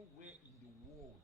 nowhere in the world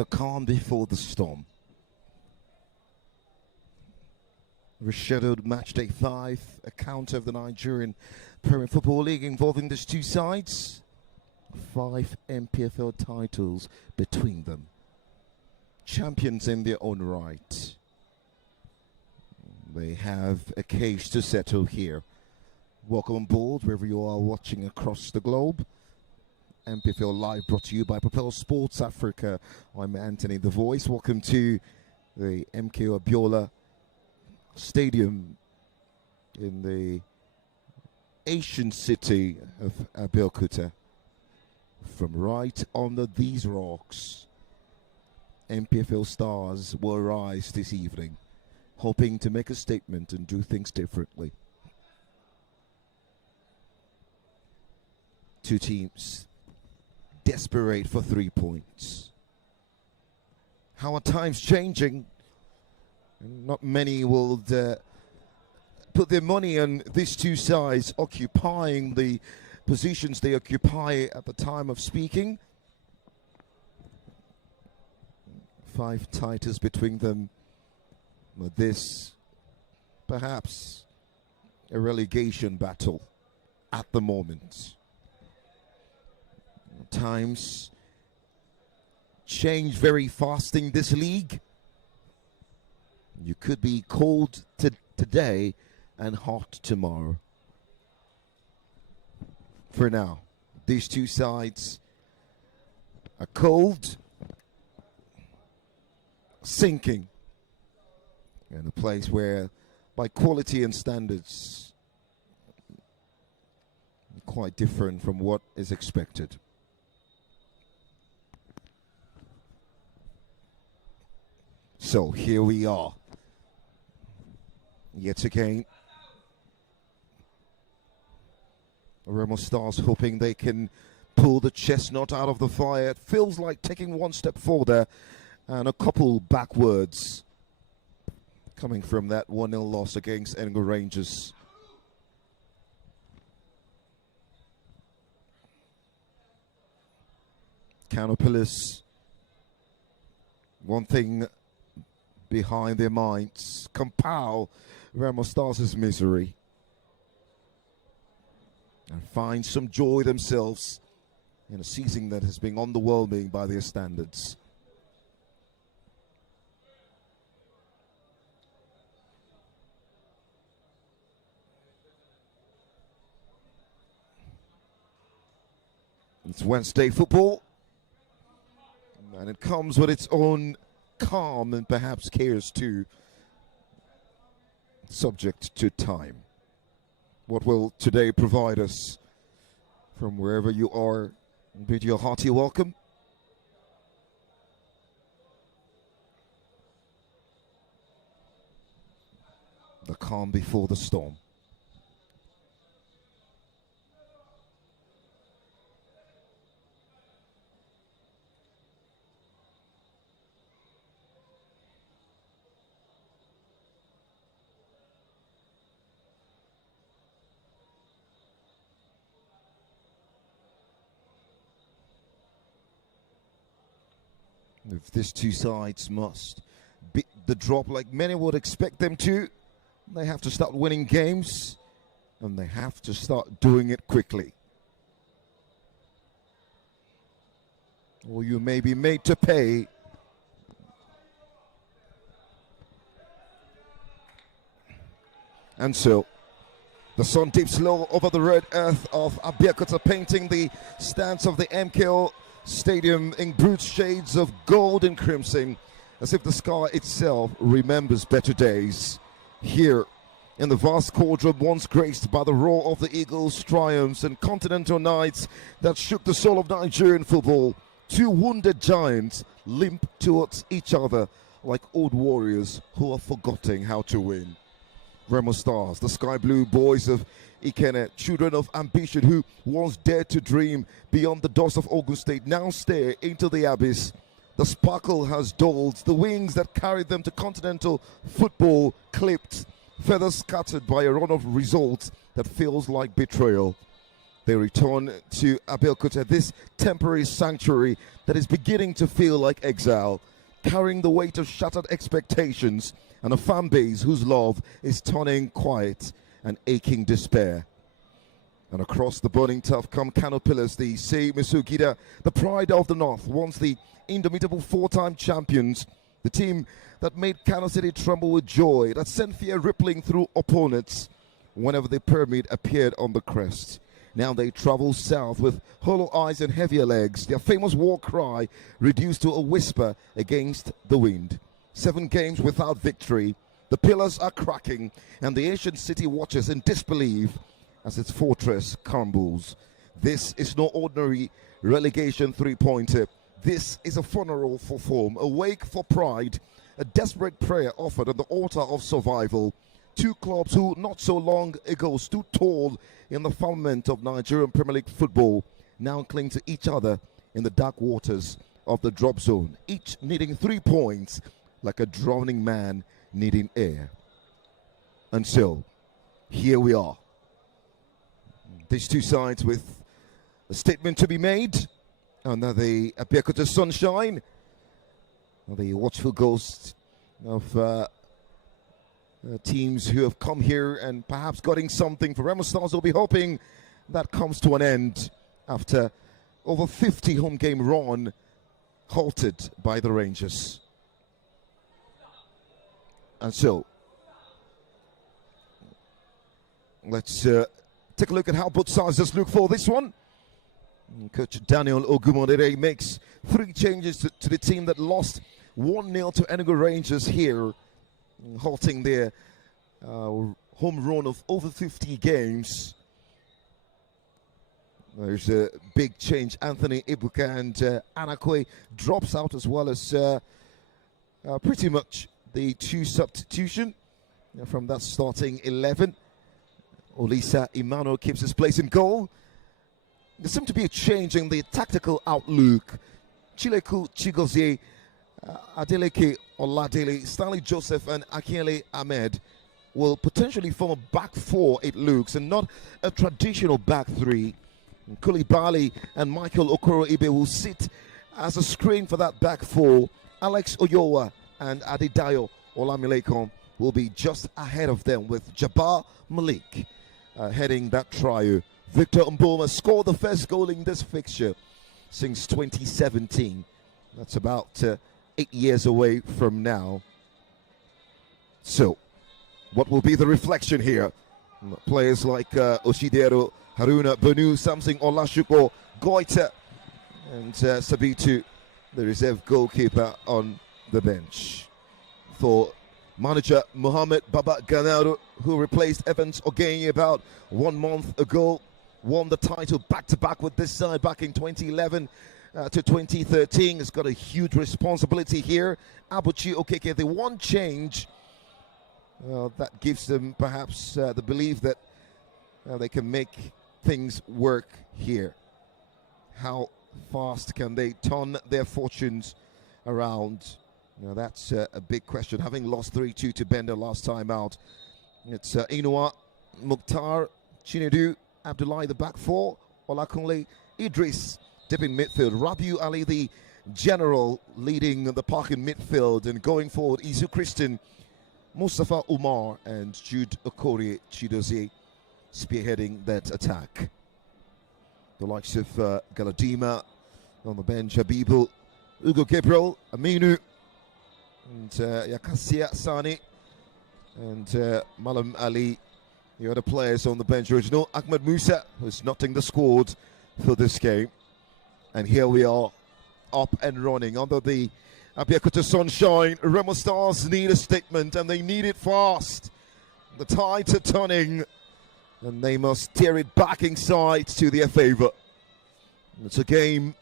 The calm before the storm. Rescheduled match day 5, account of the Nigerian Premier Football League involving these two sides. 5 NPFL titles between them. Champions in their own right. They have a case to settle here. Welcome on board wherever you are watching across the globe. NPFL Live brought to you by Propel Sports Africa. I'm Anthony the Voice. Welcome to the MKO Abiola Stadium in the ancient city of Abeokuta. From right under these rocks, NPFL stars will rise this evening, hoping to make a statement and do things differently. Two teams desperate for 3 points. How are times changing? Not many will put their money on these two sides occupying the positions they occupy at the time of speaking. 5 titles between them. But this, perhaps, a relegation battle at the moment. Times change very fast in this league. You could be cold today and hot tomorrow. For now, these two sides are cold, sinking, in a place where, by quality and standards, quite different from what is expected. So here we are, yet again. REMO stars hoping they can pull the chestnut out of the fire. It feels like taking one step forward and a couple backwards coming from that 1-0 loss against Enugu Rangers. KANO pillars, one thing behind their minds, compile REMO stars' misery and find some joy themselves in a season that has been underwhelming by their standards. It's Wednesday football, and it comes with its own calm and perhaps chaos too, subject to time. What will today provide us? From wherever you are, bid you a hearty welcome. The calm before the storm. If these two sides must beat the drop like many would expect them to, they have to start winning games, and they have to start doing it quickly. Or you may be made to pay. And so, the sun dips low over the red earth of Abeokuta, painting the stands of the MKO Stadium in brute shades of gold and crimson, as if the sky itself remembers better days. Here, in the vast cauldron once graced by the roar of the Eagles' triumphs and continental nights that shook the soul of Nigerian football, 2 wounded giants limp towards each other like old warriors who are forgetting how to win. REMO stars, the sky blue boys of Ikene, children of ambition who once dared to dream beyond the doors of Ogun State, now stare into the abyss. The sparkle has dulled, the wings that carried them to continental football clipped, feathers scattered by a run of results that feels like betrayal. They return to Abeokuta, this temporary sanctuary that is beginning to feel like exile, carrying the weight of shattered expectations and a fan base whose love is turning quiet and aching despair. And across the burning tough come KANO pillars, the Sei Misugida, the pride of the North, once the indomitable four-time champions, the team that made KANO City tremble with joy, that sent fear rippling through opponents whenever the pyramid appeared on the crest. Now they travel south with hollow eyes and heavier legs, their famous war cry reduced to a whisper against the wind. 7 games without victory, the pillars are cracking, and the ancient city watches in disbelief as its fortress crumbles. This is no ordinary relegation three-pointer. This is a funeral for form, a wake for pride, a desperate prayer offered on the altar of survival. 2 clubs who not so long ago stood tall in the firmament of Nigerian Premier League football now cling to each other in the dark waters of the drop zone, each needing 3 points like a drowning man needing air. And so, here we are. These 2 sides with a statement to be made under the Abeokuta sunshine, the watchful ghost of teams who have come here and perhaps getting something. For REMO Stars will be hoping that comes to an end after over 50 home game run halted by the Rangers. And so, let's take a look at how both sides just look for this one. Coach Daniel Ogumodere makes 3 changes to the team that lost 1-0 to Enugu Rangers here, halting their home run of over 50 games. There's a big change. Anthony Ibuka and Anakwe drops out, as well as pretty much the 2 substitution from that starting 11. Olisa Emmanuel keeps his place in goal. There seemed to be a change in the tactical outlook. Chileku Chigozie, Adeleke Oladele, Stanley Joseph and Akiele Ahmed will potentially form a back 4, it looks, and not a traditional back 3. Koulibaly and Michael Okoro Ibe will sit as a screen for that back 4. Alex Oyowa and Adedayo Olamilekan will be just ahead of them, with Jabbar Malik heading that trio. Victor Mboma scored the first goal in this fixture since 2017. That's about 8 years away from now. So, what will be the reflection here? Players like Oshidero, Haruna, Banu, Samson Olashuko, Goita, and Sabitu, the reserve goalkeeper, on the bench. For manager Mohamed Baba Ganaro, who replaced Evans Ogenye about 1 month ago, won the title back-to-back with this side back in 2011 to 2013. Has got a huge responsibility here. Abuchi Okeke, the one change that gives them perhaps the belief that they can make things work here. How fast can they turn their fortunes around? Now that's a big question. Having lost 3-2 to Bender last time out, it's Inua, Mukhtar, Chinedu, Abdullahi the back 4, Olakunle, Idris deep in midfield, Rabiu Ali the general leading the pack in midfield, and going forward Isu Christian, Mustafa Umar and Jude Okori Chidozie spearheading that attack. The likes of Galadima on the bench, Habibu, Ugo Gabriel, Aminu, and Yakasia Sani, and Malam Ali. The other players on the bench, original Ahmed Musa, who's notting the squad for this game. And here we are, up and running under the Abeokuta sunshine. REMO Stars need a statement, and they need it fast. The tides are turning, and they must steer it back inside to their favour. It's a game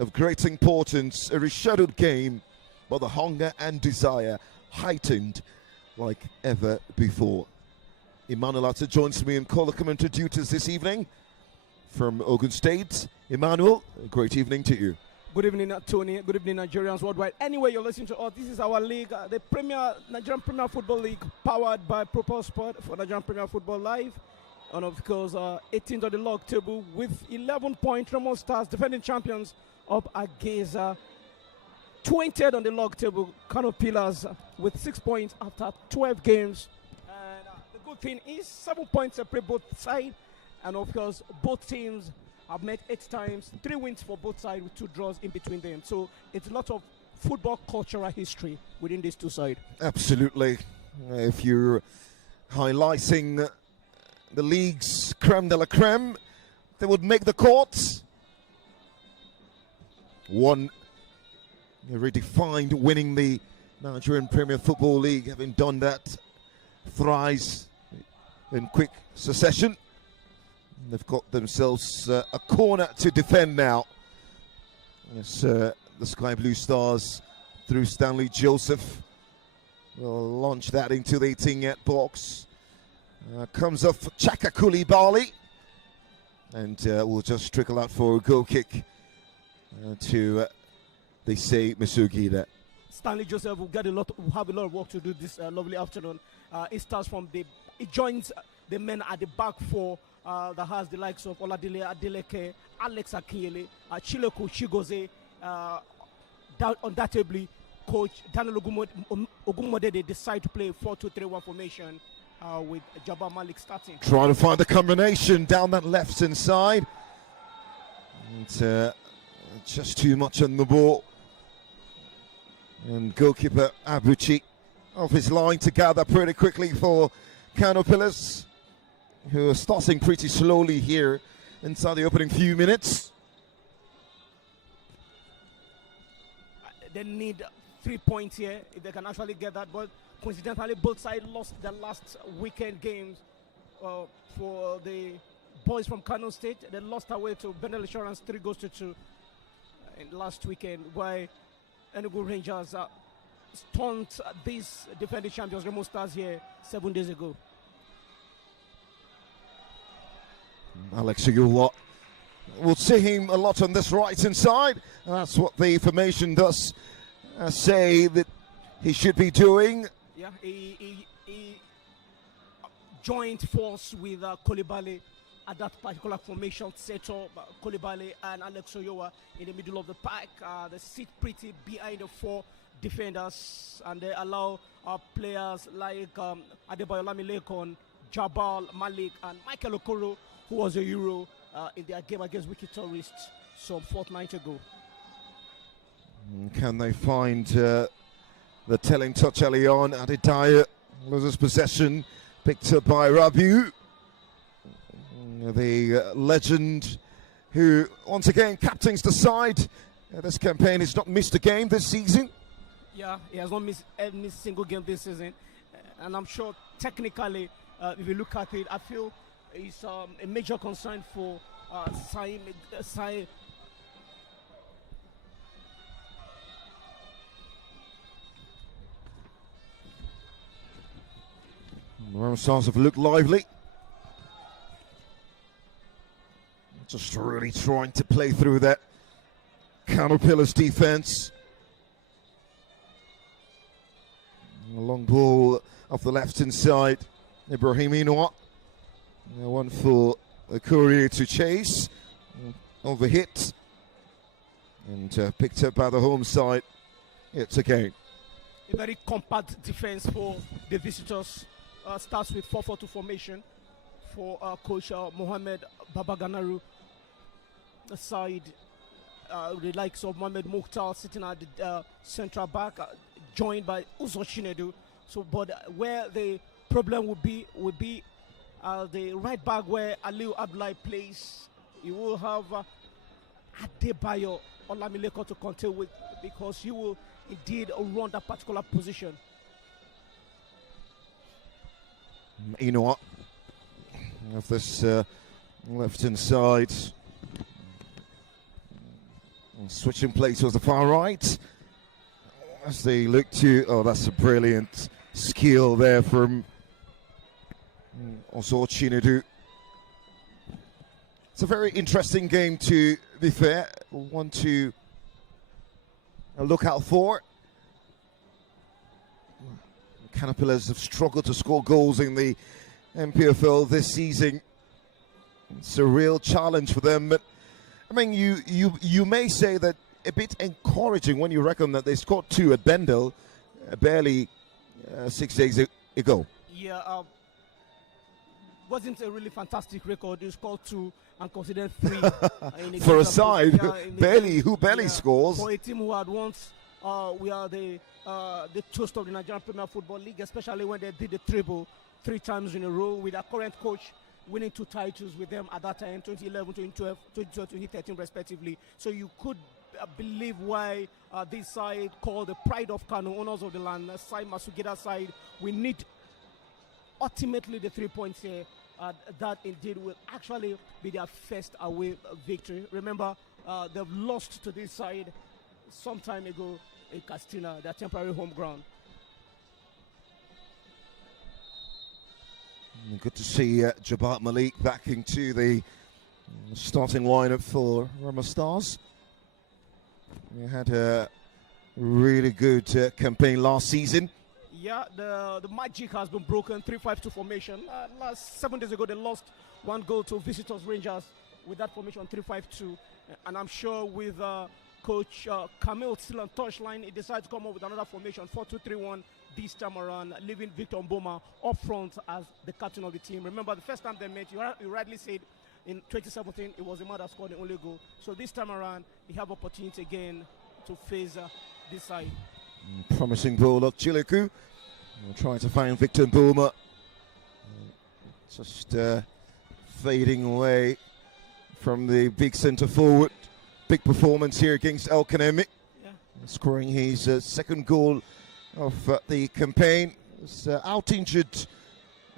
of great importance, a rescheduled game, but the hunger and desire heightened like ever before. Emmanuel Atta joins me in colour commentary duties this evening from Ogun State. Emmanuel, a great evening to you. Good evening, Tony. Good evening, Nigerians worldwide. Anyway, you're listening to us. This is our league, the Nigerian Premier Football League, powered by Propel Sport for Nigerian Premier Football Live. And of course, 18th on the log table with 11 points. REMO Stars, defending champions, up against 20th on the log table, KANO Pillars, with 6 points after 12 games. And the good thing is 7 points separate both sides. And of course, both teams have met 8 times, 3 wins for both sides with 2 draws in between them. So it's a lot of football cultural history within these 2 sides. Absolutely. If you're highlighting the league's creme de la creme, they would make the courts. One redefined winning the Nigerian Premier Football League, having done that thrice in quick succession. They've got themselves a corner to defend now. Yes, the Sky Blue Stars, through Stanley Joseph, will launch that into the 18-yard box. Comes off Chaka Koulibaly, and will just trickle out for a goal kick to they say Masugi there. Stanley Joseph will have a lot of work to do this lovely afternoon. It starts from it joins the men at the back four that has the likes of Oladile Adeleke, Alex Akinyele, Chileku Chigoze, undoubtedly coach Daniel Ogumode. They decide to play 4-2-3-1 formation with Jabbar Malik starting. Trying to find the combination down that left hand side. And, just too much on the ball. And goalkeeper Abuchi off his line to gather pretty quickly for KANO Pillars, who are starting pretty slowly here inside the opening few minutes. They need 3 points here if they can actually get that, but coincidentally both sides lost the last weekend games for the boys from KANO State. They lost away to Benel Insurance 3-2 in last weekend, while Enugu Rangers stunned these defending champions REMO Stars here 7 days ago. Alex Uyuwa, we'll see him a lot on this right hand side. That's what the formation does say that he should be doing. Yeah, he joined force with Koulibaly at that particular formation setup. Koulibaly and Alex Uyuwa in the middle of the pack. They sit pretty behind the 4 defenders, and they allow players like Adebayo Lamilekon, Jabbar Malik, and Michael Okoro, who was a Euro in their game against Wiki Tourists some fortnight ago. Can they find the telling touch early on? Adedayo loses possession, picked up by Rabiu, the legend who once again captains the side. This campaign has not missed a game this season. Yeah, he has not missed any single game this season, and I'm sure technically, if you look at it, I feel it's a major concern for Sai. Stars have looked lively. Just really trying to play through that KANO Pillars defense. A long ball off the left hand side. Ibrahim Inoa. One for the Courier to chase. Overhit. And picked up by the home side. It's again. A very compact defense for the visitors. Starts with 4-4-2 formation for coach Mohamed Babaganaru. The side, the likes of Mohamed Mukhtar sitting at the central back, joined by Uzo Chinedu. So, but where the problem would be the right back where Aliu Abdullahi plays. You will have Adebayo Olamileko to contend with, because he will indeed run that particular position. You know what? Of this left hand side, switching plays was the far right as they look to. Oh, that's a brilliant skill there from Ozo Chinedu. It's a very interesting game, to be fair. One to look out for. KANO Pillars have struggled to score goals in the NPFL this season. It's a real challenge for them. But I mean, you may say that a bit encouraging when you reckon that they scored 2 at Bendel barely 6 days ago. Yeah, wasn't a really fantastic record. They scored 2 and considered 3 for a side barely scores. For a team who had once we are the toast of the Nigerian Premier Football League, especially when they did the treble 3 times in a row with our current coach winning 2 titles with them at that time, 2011, 2012, 2012, 2013 respectively. So you could believe why this side, called the pride of KANO, owners of the land, side Masugida side, we need ultimately the 3 points here. That indeed will actually be their first away victory. Remember, they've lost to this side some time ago in Castina, their temporary home ground. Good to see Jabat Malik back into the starting lineup for REMO Stars. We had a really good campaign last season. Yeah, the magic has been broken. 3-5-2 formation. Last 7 days ago, they lost 1 goal to visitors Rangers with that formation 3-5-2. And I'm sure with Coach Camille still on touchline, he decided to come up with another formation 4-2-3-1 this time around, leaving Victor Mboma up front as the captain of the team. Remember, the first time they met, you rightly said, in 2017, it was the man that scored the only goal. So this time around, he have opportunity again to face this side. Promising ball of Chileku. Trying to find Victor Mboma. Just fading away from the big centre forward. Big performance here against El Kanemi. Yeah. Scoring his second goal of the campaign. Was out injured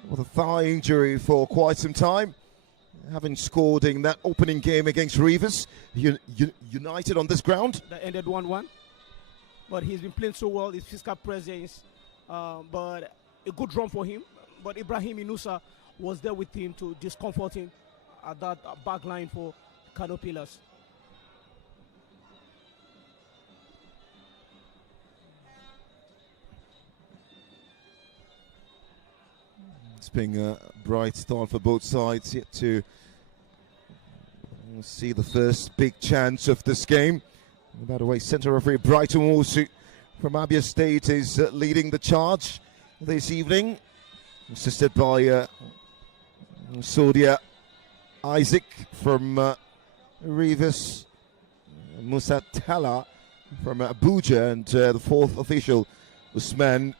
with a thigh injury for quite some time. Having scored in that opening game against Rivers United on this ground. That ended 1-1. But he's been playing so well, his physical presence. But a good run for him. But Ibrahim Inusa was there with him to discomfort him at that back line for KANO Pillars. It's been a bright start for both sides, yet to see the first big chance of this game. By the way, centre referee Brighton Wolsu from Abia State is leading the charge this evening, assisted by Sodia Isaac from Rivers, Musa Tala from Abuja, and the 4th official, Usman,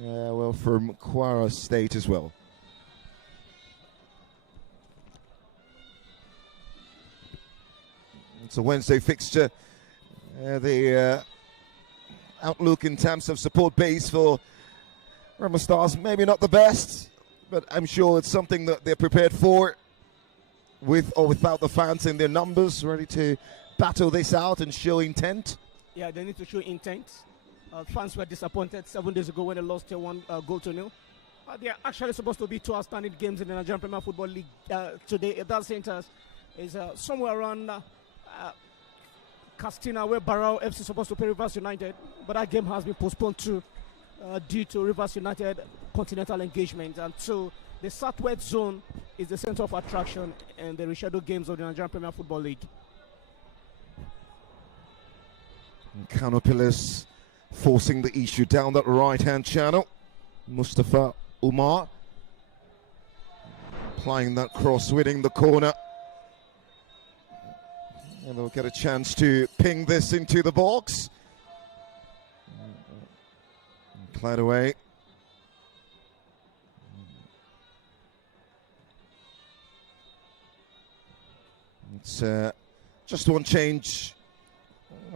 from Kwara State as well. It's a Wednesday fixture. The outlook in terms of support base for REMO Stars, maybe not the best, but I'm sure it's something that they're prepared for, with or without the fans in their numbers, ready to battle this out and show intent. Yeah, they need to show intent. Fans were disappointed 7 days ago when they lost 1-0. They are actually supposed to be 2 outstanding games in the Nigerian Premier Football League today. That centers is somewhere around Castina, where Barrow FC is supposed to play Rivers United, but that game has been postponed too due to Rivers United continental engagement. And so the Southwest Zone is the center of attraction in the rescheduled games of the Nigerian Premier Football League. KANO Pillars forcing the issue down that right-hand channel. Mustafa Umar applying that cross, winning the corner. And they'll get a chance to ping this into the box. Cleared away. It's just one change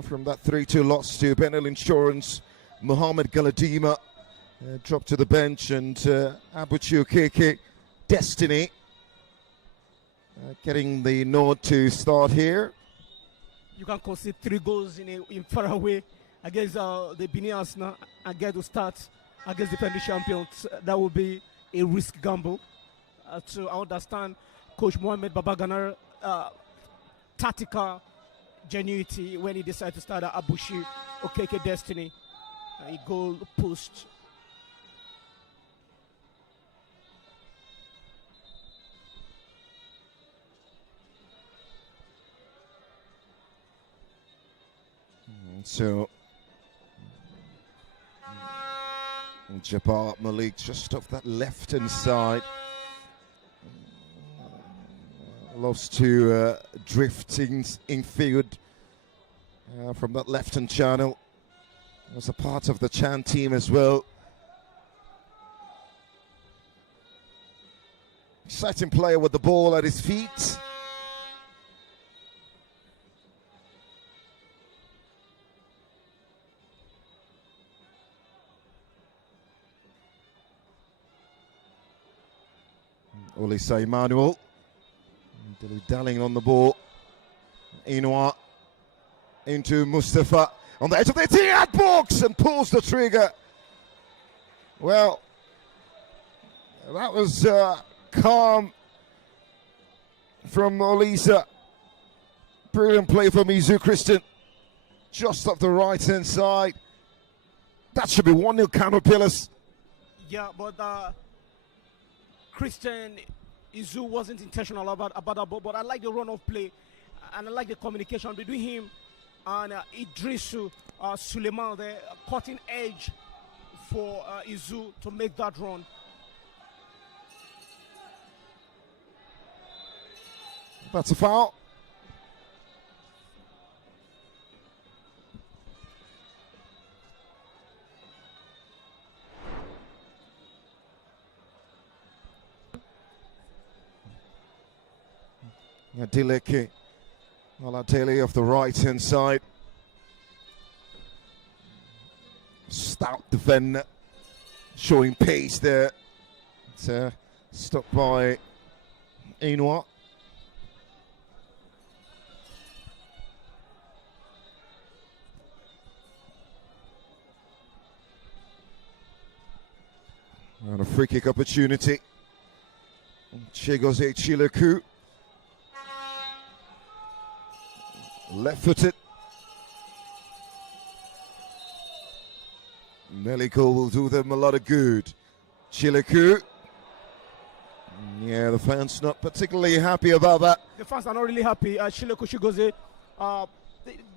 from that 3-2 loss to Benel Insurance. Mohamed Galadima dropped to the bench, and Abuchi Okeke Destiny getting the nod to start here. You can concede 3 goals in Faraway against the Benin Arsenal and get to start against the defending champions. That will be a risk gamble. So I understand Coach Mohamed Babaganar tactical genuity when he decided to start Abushi Okeke Destiny. A goal post. And so Jabbar Malik just off that left-hand side. Loves to drift infield from that left-hand channel. Was a part of the Chan team as well. Exciting player with the ball at his feet. Olisa Emmanuel. Dilly-dallying on the ball. Inwa into Mustafa on the edge of the 18-yard box and pulls the trigger. Well, that was calm from Olisa. Brilliant play from Izu Christian. Just off the right-hand side. That should be 1-0 KANO Pillars. Yeah, but Christian Izu wasn't intentional about that ball, but I like the run of play and I like the communication between him and Idrisu Suleiman, the cutting edge for Izu to make that run. That's a foul. Dileke Oladele off the right-hand side. Stout defender, showing pace there. It's stopped by Inwa. And a free kick opportunity. Chigozie Chileku. Left-footed. Meliko will do them a lot of good. Chileku. Yeah, the fans not particularly happy about that. The fans are not really happy. Chileku Chigozie,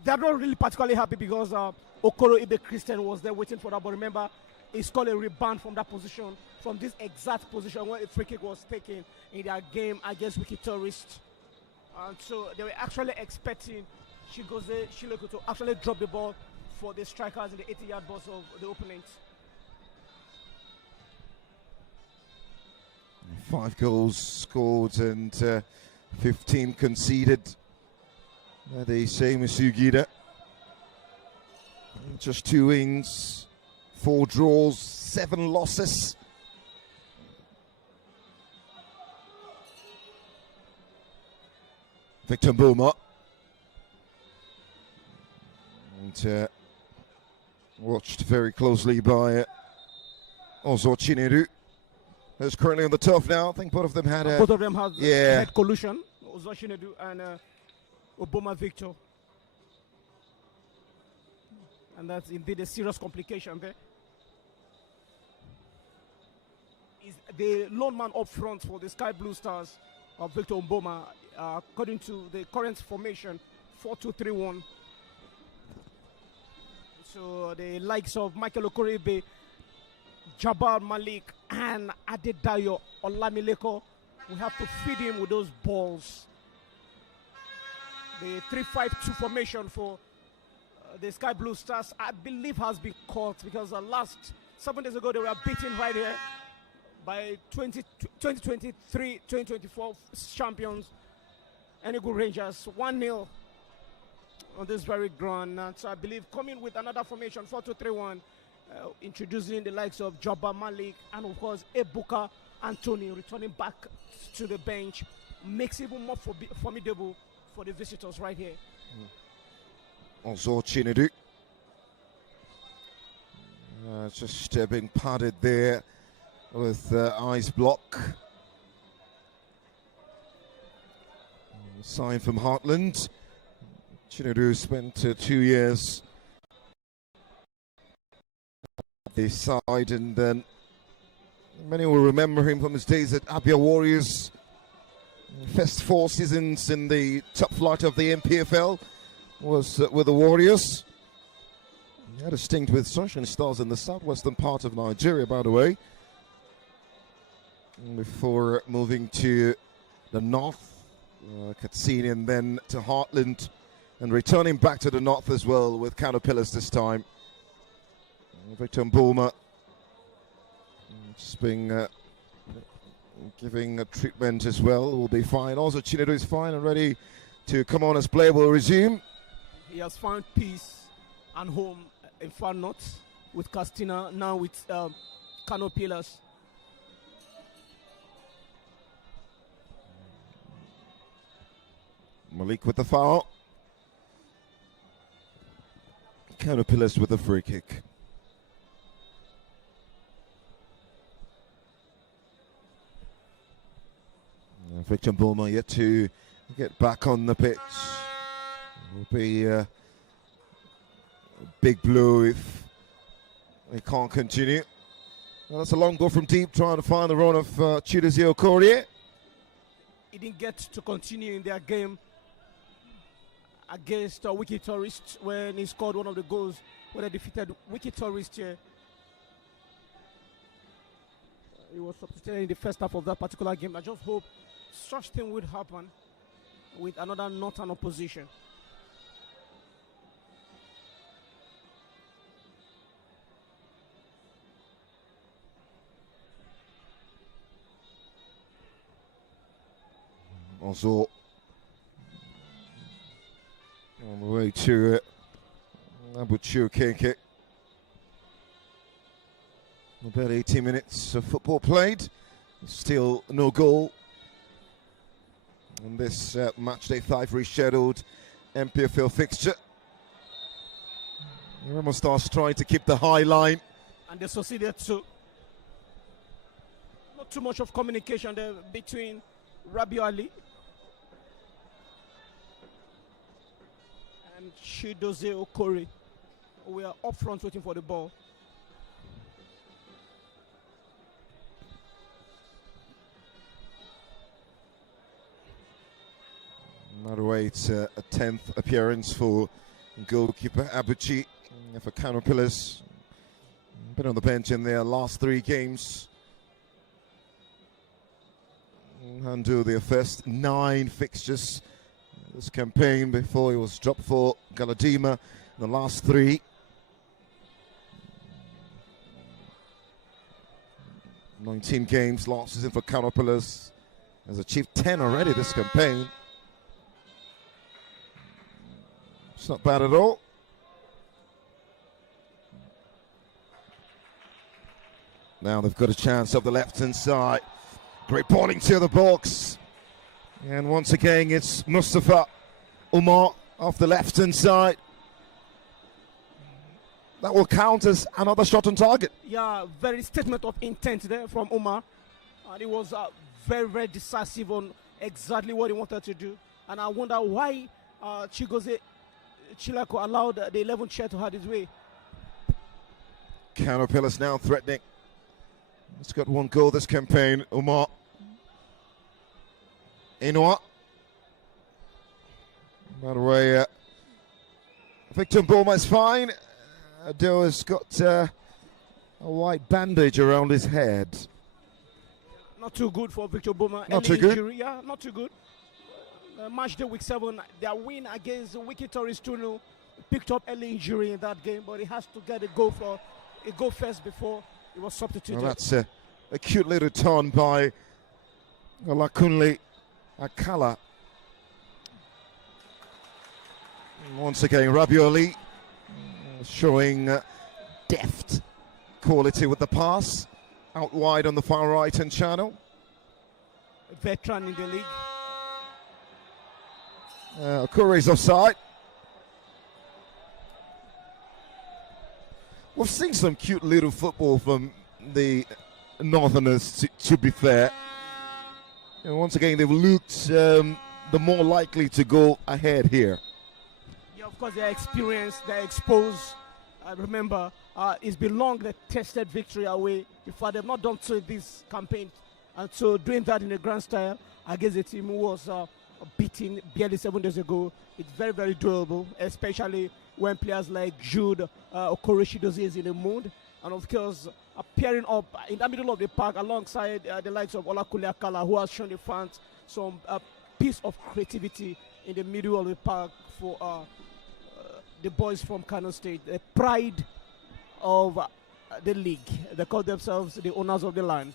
they're not really particularly happy because Okoro Ibe Christian was there waiting for that. But remember, it's called a rebound from that position, from this exact position where a free kick was taken in their game against Wiki Tourist. And so they were actually expecting Chileku to actually drop the ball for the strikers in the 80-yard box of the opponent. 5 goals scored and 15 conceded. The same as Sugida. Just 2 wins, 4 draws, 7 losses. Victor Mboma. And watched very closely by Ozo Chinedu. Who's currently on the turf now. I think both of them had a... Both of them had head collusion. Ozo Chinedu and Oboma Victor. And that's indeed a serious complication there. Is the lone man up front for the Sky Blue Stars of Victor Mboma, according to the current formation, 4-2-3-1. So the likes of Michael Okoribe, Jabbar Malik, and Adedayo Olamileko, we have to feed him with those balls. The 3-5-2 formation for the Sky Blue Stars, I believe, has been caught because last 7 days ago they were beaten right here by 2023-2024 champions Enugu Rangers 1-0 on this very ground. And so I believe coming with another formation 4-2-3-1, introducing the likes of Jabbar Malik and of course Ebuka Anthony returning back to the bench makes it even more formidable for the visitors right here. Ozo Chinedu. Just being padded there with eyes block. Sign from Heartland. Chinedu spent 2 years at the side, and then many will remember him from his days at Abia Warriors. First 4 seasons in the top flight of the NPFL was with the Warriors. He had a stint with Sunshine Stars in the southwestern part of Nigeria, by the way, before moving to the north, Katsini, and then to Heartland, and returning back to the north as well with KANO Pillars this time. Victor Mboma just being giving a treatment as well, will be fine. Also Chinedu is fine and ready to come on as play. Will resume. He has found peace and home in far north with Castina, now with KANO Pillars. Malik with the foul. KANO Pillars with a free kick. Victor Mboma yet to get back on the pitch. It will be a big blow if they can't continue. Well, that's a long ball from deep, trying to find the run of Chidozie Okorie. He didn't get to continue in their game against Wiki Tourist when he scored one of the goals when they defeated Wiki Tourist here. He was substituted in the first half of that particular game. I just hope such thing would happen with another northern opposition. Also on the way to Abuchu Kenke. About 18 minutes of football played. Still no goal. In this matchday 5 rescheduled NPFL fixture. REMO Stars trying to keep the high line. And they succeeded too. Not too much of communication there between Rabiu Ali and Chidozie Okorie. We are up front waiting for the ball. Another way, it's a 10th appearance for goalkeeper Abuchi for KANO Pillars. Been on the bench in their last 3 games. And do their first 9 fixtures this campaign before he was dropped for Galadima in the last 3. "19 games last season for KANO Pillars. Has achieved 10 already this campaign. It's not bad at all. Now they've got a chance of the left-hand side. Great ball into the box. And once again, it's Mustafa Umar off the left-hand side. That will count as another shot on target. Yeah, very statement of intent there from Umar. And he was very, very decisive on exactly what he wanted to do. And I wonder why Chigozie Chilako allowed the 11th chair to have his way. KANO Pillars now threatening. It's got 1 goal this campaign. Umar. Inua. By the way, Victor Mboma is fine. Adele has got a white bandage around his head. Not too good for Victor Mboma. Not too good? Injury. Yeah, not too good. Match day week 7, their win against Wiki Tourist 2-0 picked up early injury in that game, but he has to get a goal first before he was substituted. Well, that's a cute little turn by Olakunle Akala. Once again, Rabiu Ali showing deft quality with the pass out wide on the far right hand channel. A veteran in the league. Okorie's offside. We've seen some cute little football from the Northerners, to be fair. And once again, they've looked the more likely to go ahead here. Yeah, of course, they're experienced, they're exposed. I remember it's been long they tested victory away. Before they've not done so in this campaign. And so doing that in a grand style against a team who was beaten barely 7 days ago, it's very, very doable, especially when players like Jude Okoreshi is in the mood. And of course, appearing up in the middle of the park alongside the likes of Olakunle Akala, who has shown the fans some piece of creativity in the middle of the park for the boys from KANO State, the pride of the league. They call themselves the owners of the land.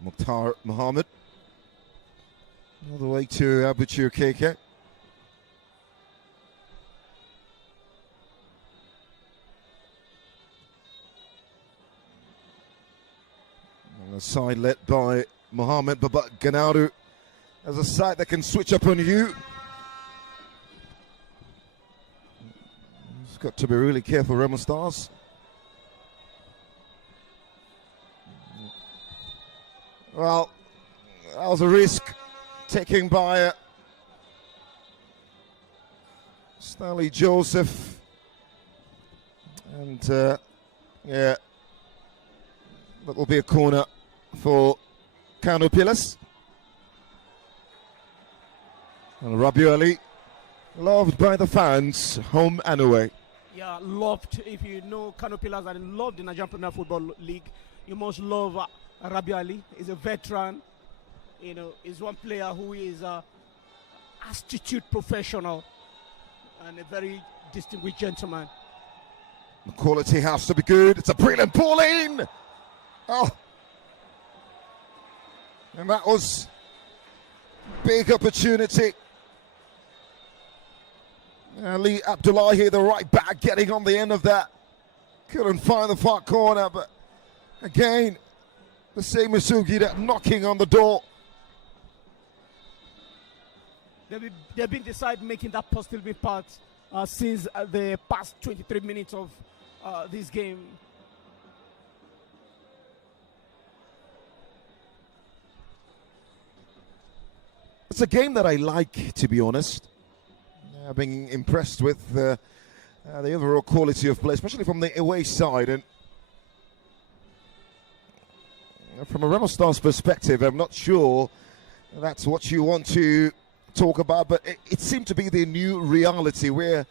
Mukhtar Mohammed all the way to Abuchi Okeke. And the side led by Mohammed Babat Ganaru as a side that can switch up on you. It's got to be really careful, Remo Stars. Well, that was a risk taken by Stanley Joseph. And yeah, that will be a corner for KANO Pillars. And Rabiu Ali, loved by the fans, home and away. Yeah, loved. If you know KANO Pillars and love the Nigerian Premier Football League, you must love Rabiu Ali. He's a veteran. You know, he's one player who is a astute professional and a very distinguished gentleman. The quality has to be good. It's a brilliant ball in. Oh, and that was big opportunity. Ali Abdullahi, the right back, getting on the end of that. Couldn't find the far corner, but again, the same Masugi that knocking on the door. They've been decided making that positive part since the past 23 minutes of this game. It's a game that I like, to be honest. I've been impressed with the overall quality of play, especially from the away side. And from a Remo Stars perspective, I'm not sure that's what you want to talk about, but it seemed to be the new reality where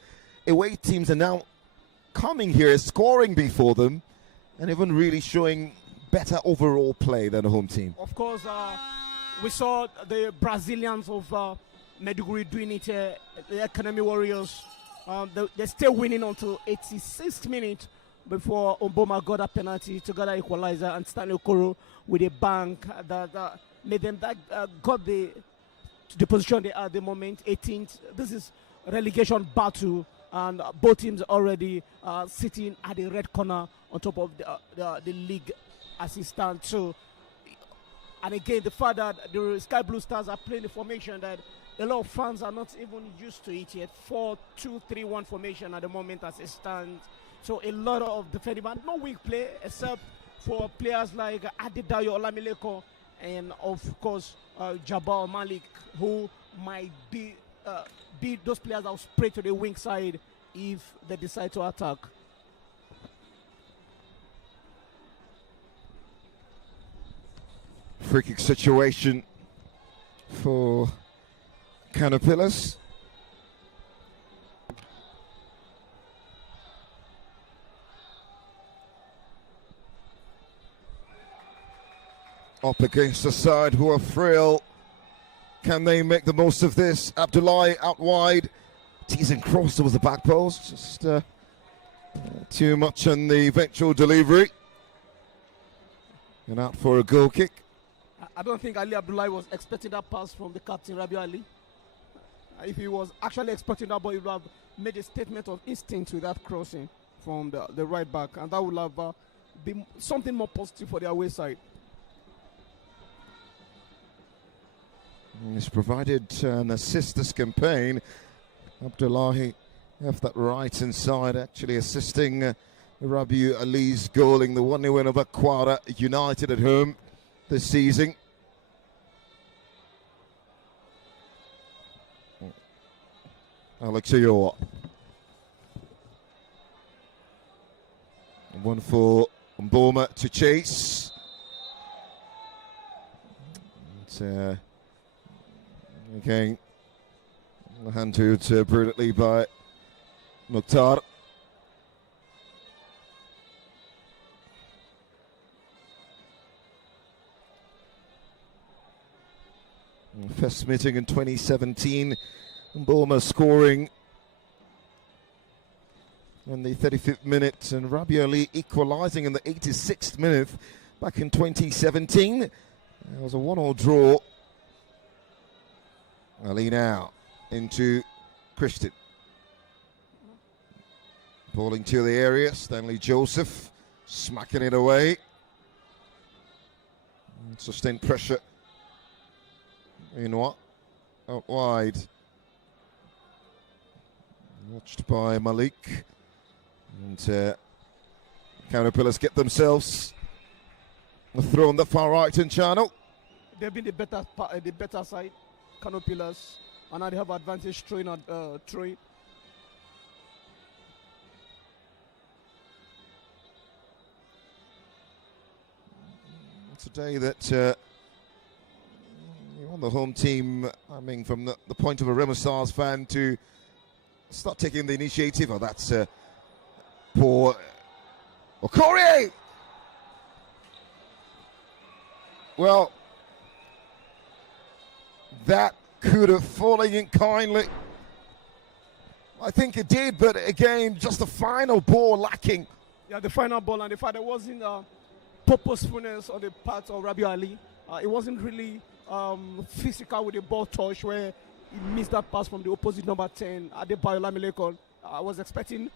away teams are now coming here, scoring before them, and even really showing better overall play than the home team. Of course, we saw the Brazilians of Meduguri doing it, the Academy Warriors. They're still winning until 86th minute before Omboma got a penalty to get an equalizer, and Stanley Okoro with a bank that made them got the position they are at the moment, 18th. This is relegation battle, and both teams already sitting at the red corner on top of the league as it stands. So, and again, the fact that the Sky Blue Stars are playing the formation that a lot of fans are not even used to it yet. 4-2-3-1 formation at the moment as it stands. So a lot of defending, but no weak play except for players like Adedayo Olamileko and of course Jabal Malik, who might be those players that will spray to the wing side if they decide to attack. Free kick situation for KANO Pillars. Up against the side who are frail. Can they make the most of this? Abdullahi out wide. Teasing cross towards the back post. Just too much on the eventual delivery. And out for a goal kick. I don't think Ali Abdullahi was expecting that pass from the captain, Rabiu Ali. If he was actually expecting that ball, he would have made a statement of instinct with that crossing from the right back. And that would have been something more positive for the away side. He's provided an assist this campaign. Abdullahi left that right inside, actually assisting Rabiu Ali's goaling the 1-0 win over Kwara United at home this season. Alex Ayoa. One for Mboma to chase. And, again, handled brilliantly by Mukhtar. First meeting in 2017, Bulma scoring in the 35th minute and Rabi Ali equalising in the 86th minute back in 2017. It was a 1-1 draw. Ali now into Christian. Ball into the area, Stanley Joseph smacking it away. Sustained pressure. Out wide. Watched by Malik. And KANO Pillars get themselves a throw on the far right-hand channel. They've been the better side, KANO Pillars, and now they have advantage throwing at throwing. Today that you want the home team, I mean, from the point of a REMO Stars fan to start taking the initiative. Oh, that's poor Okorie. Well, that could have fallen in kindly. I think it did, but again, just the final ball lacking. Yeah, the final ball, and the fact there wasn't purposefulness on the part of Rabi Ali. It wasn't really physical with the ball touch where he missed that pass from the opposite number 10, Adebayo Lamilekon. I was expecting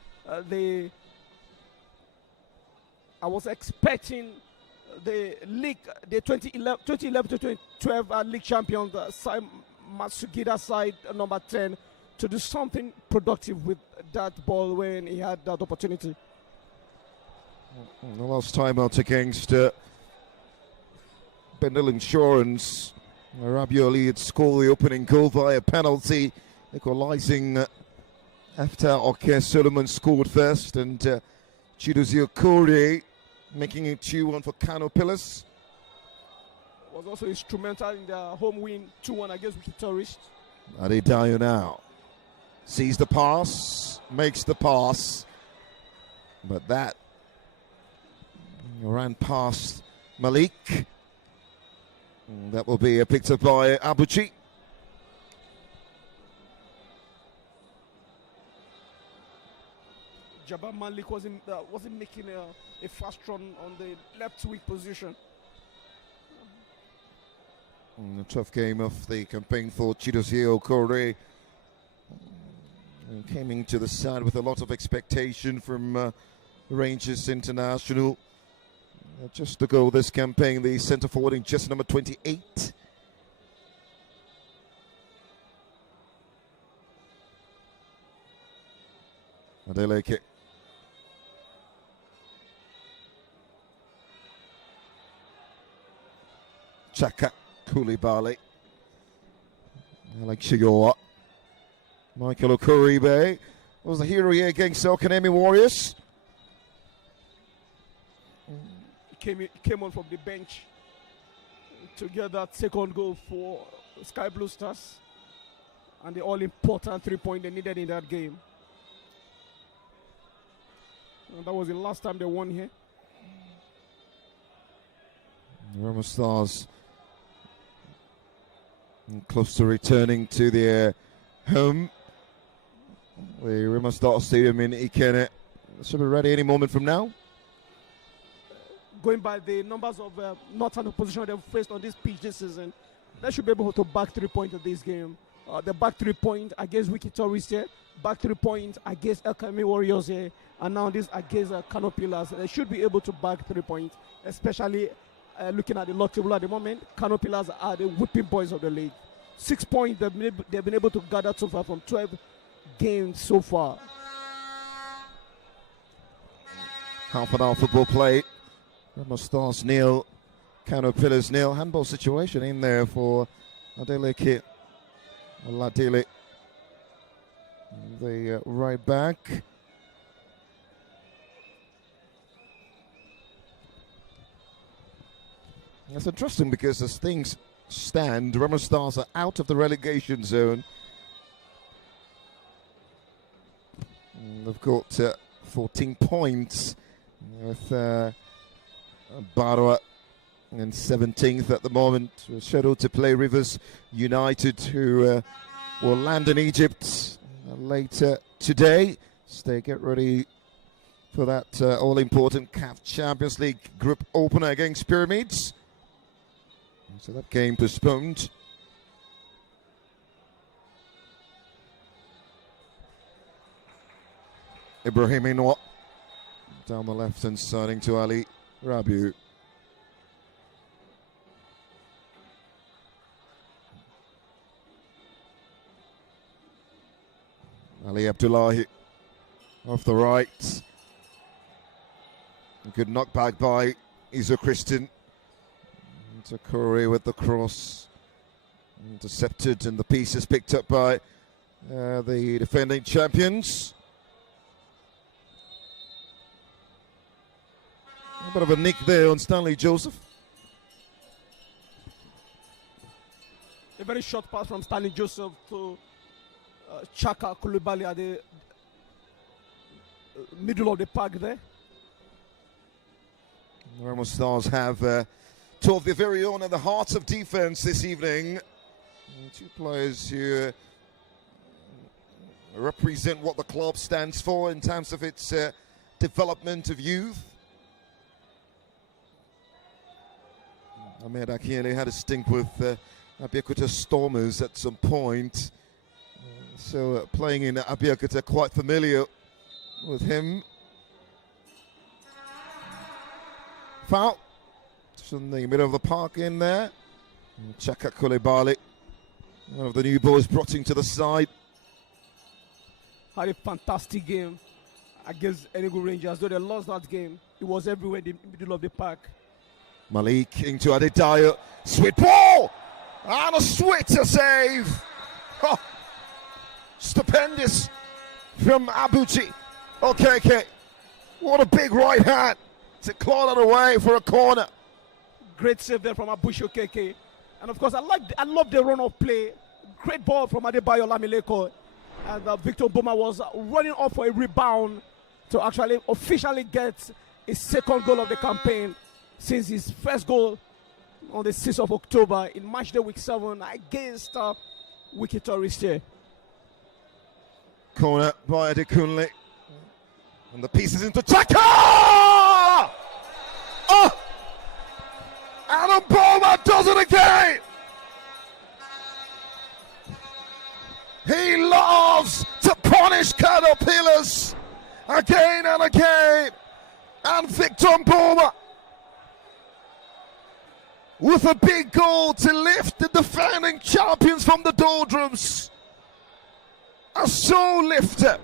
the league, the 2011-2012 league champions, Matsugida side, number 10, to do something productive with that ball when he had that opportunity. The last time out against Bendel Insurance, Rabi Ali had scored the opening goal via penalty, equalising after Oke Solomon scored first, and Chidozie Okorie making it 2-1 for KANO Pillars. Was also instrumental in their home win 2-1 against Wiki Tourist. Adedayo now sees the pass, makes the pass, but that ran past Malik. That will be picked up by Abuchi. Jabbar Malik wasn't making a fast run on the left weak position. A tough game of the campaign for Chidozie Okorie. Came into the side with a lot of expectation from Rangers International. Just to go this campaign, the centre forward in just number 28. Adeleke. Chaka Koulibaly. Alex Shigowa. Michael Okoribe was the hero here against Okanemi Warriors. Came on from the bench to get that second goal for Sky Blue Stars and the all-important 3-point they needed in that game. And that was the last time they won here. REMO Stars close to returning to their home. The REMO Stars Stadium in Ikene should be ready any moment from now. Going by the numbers of North and opposition they've faced on this pitch this season, they should be able to back 3 points in this game. The back 3 points against Wiki Tourist here, back 3 points against Elkami Warriors here, and now this against KANO Pillars. They should be able to back 3 points, especially looking at the log table at the moment. KANO Pillars are the whipping boys of the league. 6 points they've been able to gather so far from 12 games so far. Half an hour football play. REMO Stars nil, KANO Pillars nil. Handball situation in there for Adeleke Oladele, the right back. It's interesting because as things stand. Remo Stars are out of the relegation zone. And they've got 14 points with Barwa in 17th at the moment. We're scheduled to play Rivers United, who will land in Egypt later today. So they get ready for that all-important CAF Champions League group opener against Pyramids. So that game postponed. Ibrahim Inwa down the left and starting to Ali Rabiu. Ali Abdullahi off the right. A good knockback by Izo Christian. Takori with the cross. Intercepted, and the piece is picked up by the defending champions. A bit of a nick there on Stanley Joseph. A very short pass from Stanley Joseph to Chaka Koulibaly at the middle of the park there. Remo Stars have two of their very own at the heart of defense this evening. Two players who represent what the club stands for in terms of its development of youth. Ahmed Akiele had a stink with Abeokuta Stormers at some point. So playing in Abeokuta, quite familiar with him. Foul. Just in the middle of the park in there. Chaka Koulibaly, one of the new boys, brought him to the side. Had a fantastic game against Enugu Rangers. Though they lost that game, it was everywhere in the middle of the park. Malik into Adedayo. Sweet ball! And a sweeter save! Oh, stupendous from Abuchi. Okay. What a big right hand to claw that away for a corner. Great save there from Abuchi Okeke. And of course, I love the run of play. Great ball from Adebayo Lamileko. And Victor Boma was running off for a rebound to actually officially get his second goal of the campaign since his first goal on the 6th of October in match day week 7 against Wiki Tourist here. Corner by Adekunle. And the pieces into Chaka! Oh! Adam Boma does it again! He loves to punish caterpillars again and again. And Victor Boma with a big goal to lift the defending champions from the doldrums. A soul lifter.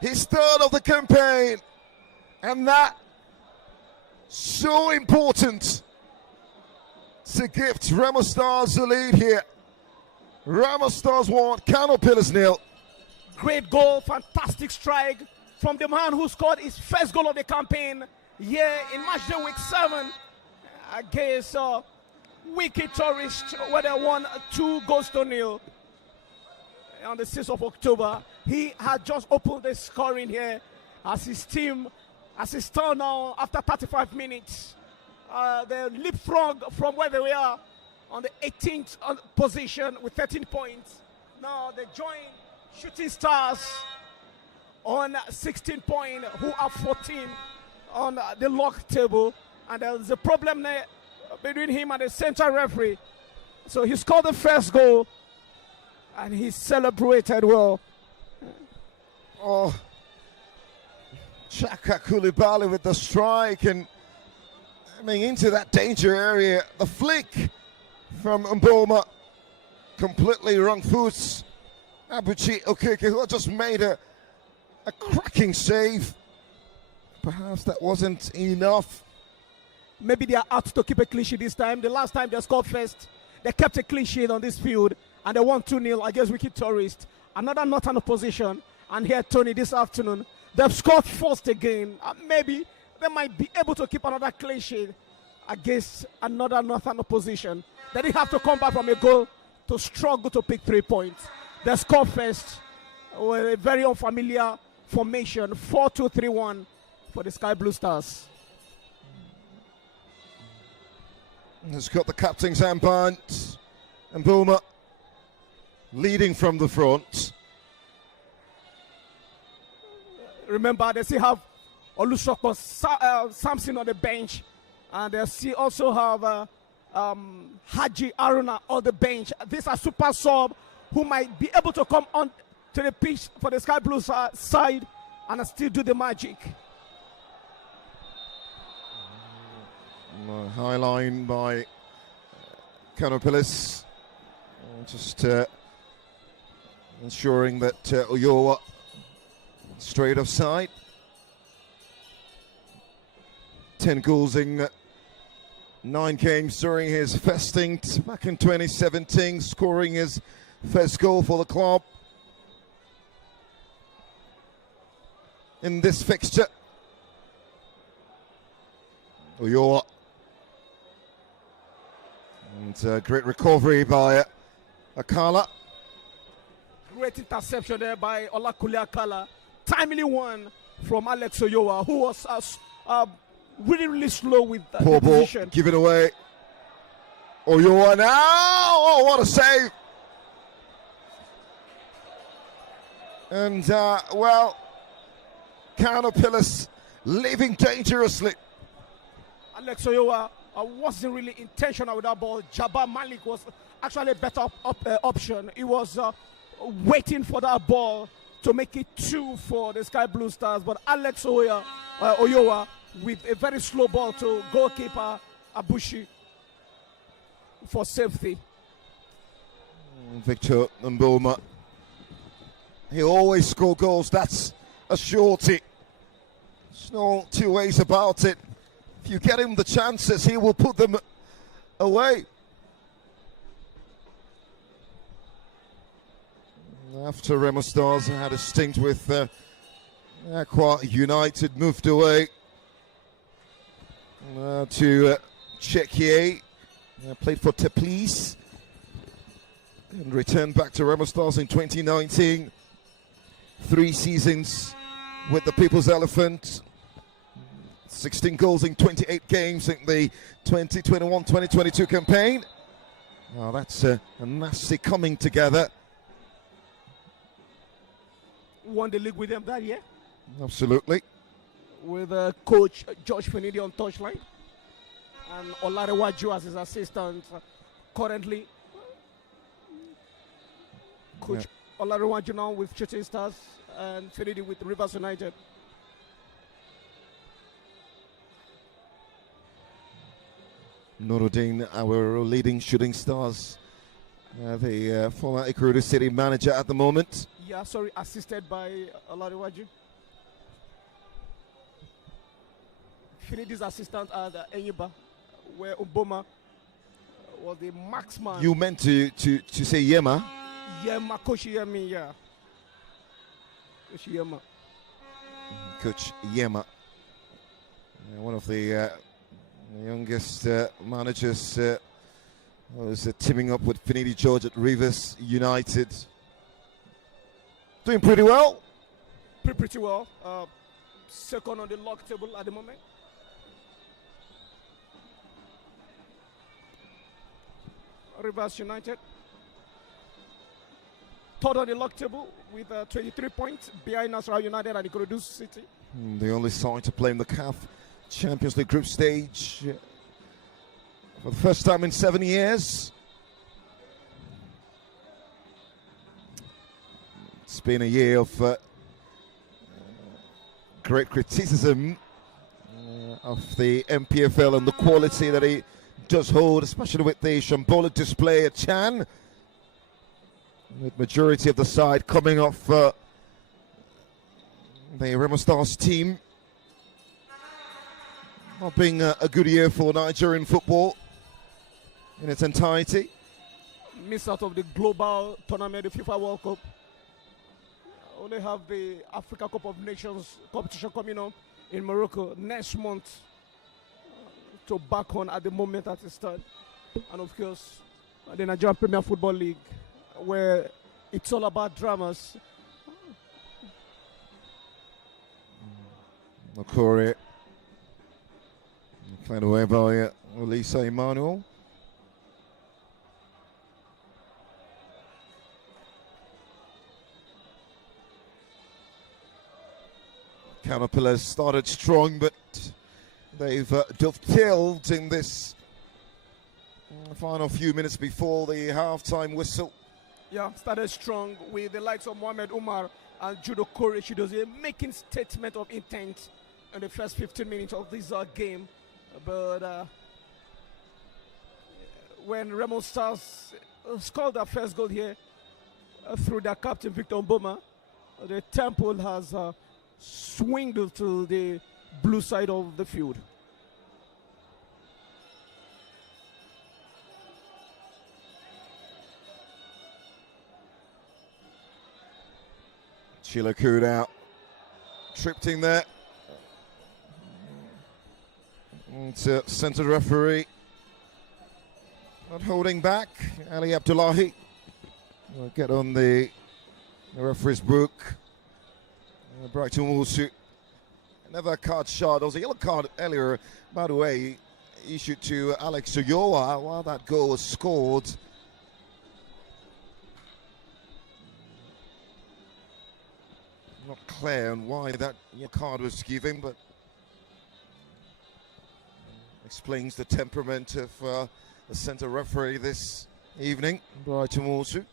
His third of the campaign. And that so important to gift Remo Stars the lead here. Remo Stars 1, KANO Pillars 0. Great goal, fantastic strike from the man who scored his first goal of the campaign here in match day week 7 against Wiki Tourist, where they won 2-0 on the 6th of October. He had just opened the scoring here as his team, as he turned now after 35 minutes. They leapfrog from where they were on the 18th position with 13 points. Now they join Shooting Stars on 16 points, who are 14 on the log table. And there's a problem there between him and the central referee. So he scored the first goal and he celebrated well. Oh, Chaka Koulibaly with the strike and coming into that danger area. The flick from Mboma, completely wrong foot. Abuchi Okeke, who just made a cracking save. Perhaps that wasn't enough. Maybe they are out to keep a clean sheet this time. The last time they scored first, they kept a clean sheet on this field and they won 2-0 against Wiki Tourist. Another northern opposition. And here, Tony, this afternoon, they've scored first again. Maybe they might be able to keep another clean sheet against another northern opposition. They didn't have to come back from a goal to struggle to pick 3 points. They scored first with a very unfamiliar formation, 4-2-3-1 for the Sky Blue Stars. Has got the captain's armband, and Boomer leading from the front. Remember, they still have Olusoko Samson on the bench, and they still also have Haji Aruna on the bench. These are super sub who might be able to come on to the pitch for the Sky Blue side and still do the magic. High line by KANO Pillars, just ensuring that Oyowa straight offside. 10 goals in 9 games during his first stint back in 2017, scoring his first goal for the club in this fixture. Oyowa. And great recovery by Akala. Great interception there by Olakule Akala. Timely one from Alex Oyowa, who was really slow with poor ball, position. give it away. Oyowa now! Oh, what a save! And, well, KANO Pillars leaving dangerously. Alex Oyowa wasn't really intentional with that ball. Jabbar Malik was actually a better option. He was waiting for that ball to make it 2 for the Sky Blue Stars. But Alex Oyowa with a very slow ball to goalkeeper Abushi for safety. Victor Mboma. He always scores goals. That's a surety. There's no two ways about it. If you get him the chances, he will put them away. After REMO Stars had a stint with Aqua United, moved away to Czechia, played for Teplice, and returned back to REMO Stars in 2019. 3 seasons with the People's Elephant. 16 goals in 28 games in the 2021-2022 campaign. Oh, that's a nasty coming together. Won the league with them that year. Absolutely. With coach George Finidi on touchline. And Olarewaju as his assistant. Currently, coach Olarewaju now with Shooting Stars and Finidi with Rivers United. Nuruddin, our leading Shooting Stars, the former Ikorodu City manager at the moment. Yeah, sorry, assisted by Olarewaju. Finidi's assistant at Enyiba, where Obama was the marksman. You meant to say Yema? Yema, Coach Yemi, yeah. Coach Yema. Coach Yema. One of the youngest managers was teaming up with Finidi George at Rivers United. Doing pretty well. Pretty well. Second on the log table at the moment. Rivers United. Third on the log table with 23 points behind Nasarawa United and Ikorodu City. The only side to play in the CAF Champions League group stage for the first time in 7 years. It's been a year of great criticism of the NPFL and the quality that he does hold, especially with the shambolic display at Chan, with majority of the side coming off the REMO Stars team. Not being a good year for Nigerian football in its entirety. Miss out of the global tournament, the FIFA World Cup. Only have the Africa Cup of Nations competition coming up in Morocco next month. to back on at the moment at the start. And of course, the Nigerian Premier Football League, where it's all about dramas. Okori. Played away by Lisa Emmanuel. Caterpillars started strong, but they've dovetailed in this final few minutes before the half-time whistle. Yeah, started strong with the likes of Mohamed Umar and Judo Kore Shidozie making statement of intent in the first 15 minutes of this game. But when Remo Stars scored their first goal here through their captain Victor Mboma, the tempo has swinged to the blue side of the field. Chilakud out, tripped in there. It's centre referee not holding back. Ali Abdullahi will get on the referee's book. Brighton Wolsu. Never a card shot. There was a yellow card earlier, by the way, issued to Alex Oyowa while that goal was scored. Not clear on why that yellow card was given, but explains the temperament of the centre referee this evening, Brighton Wolsu.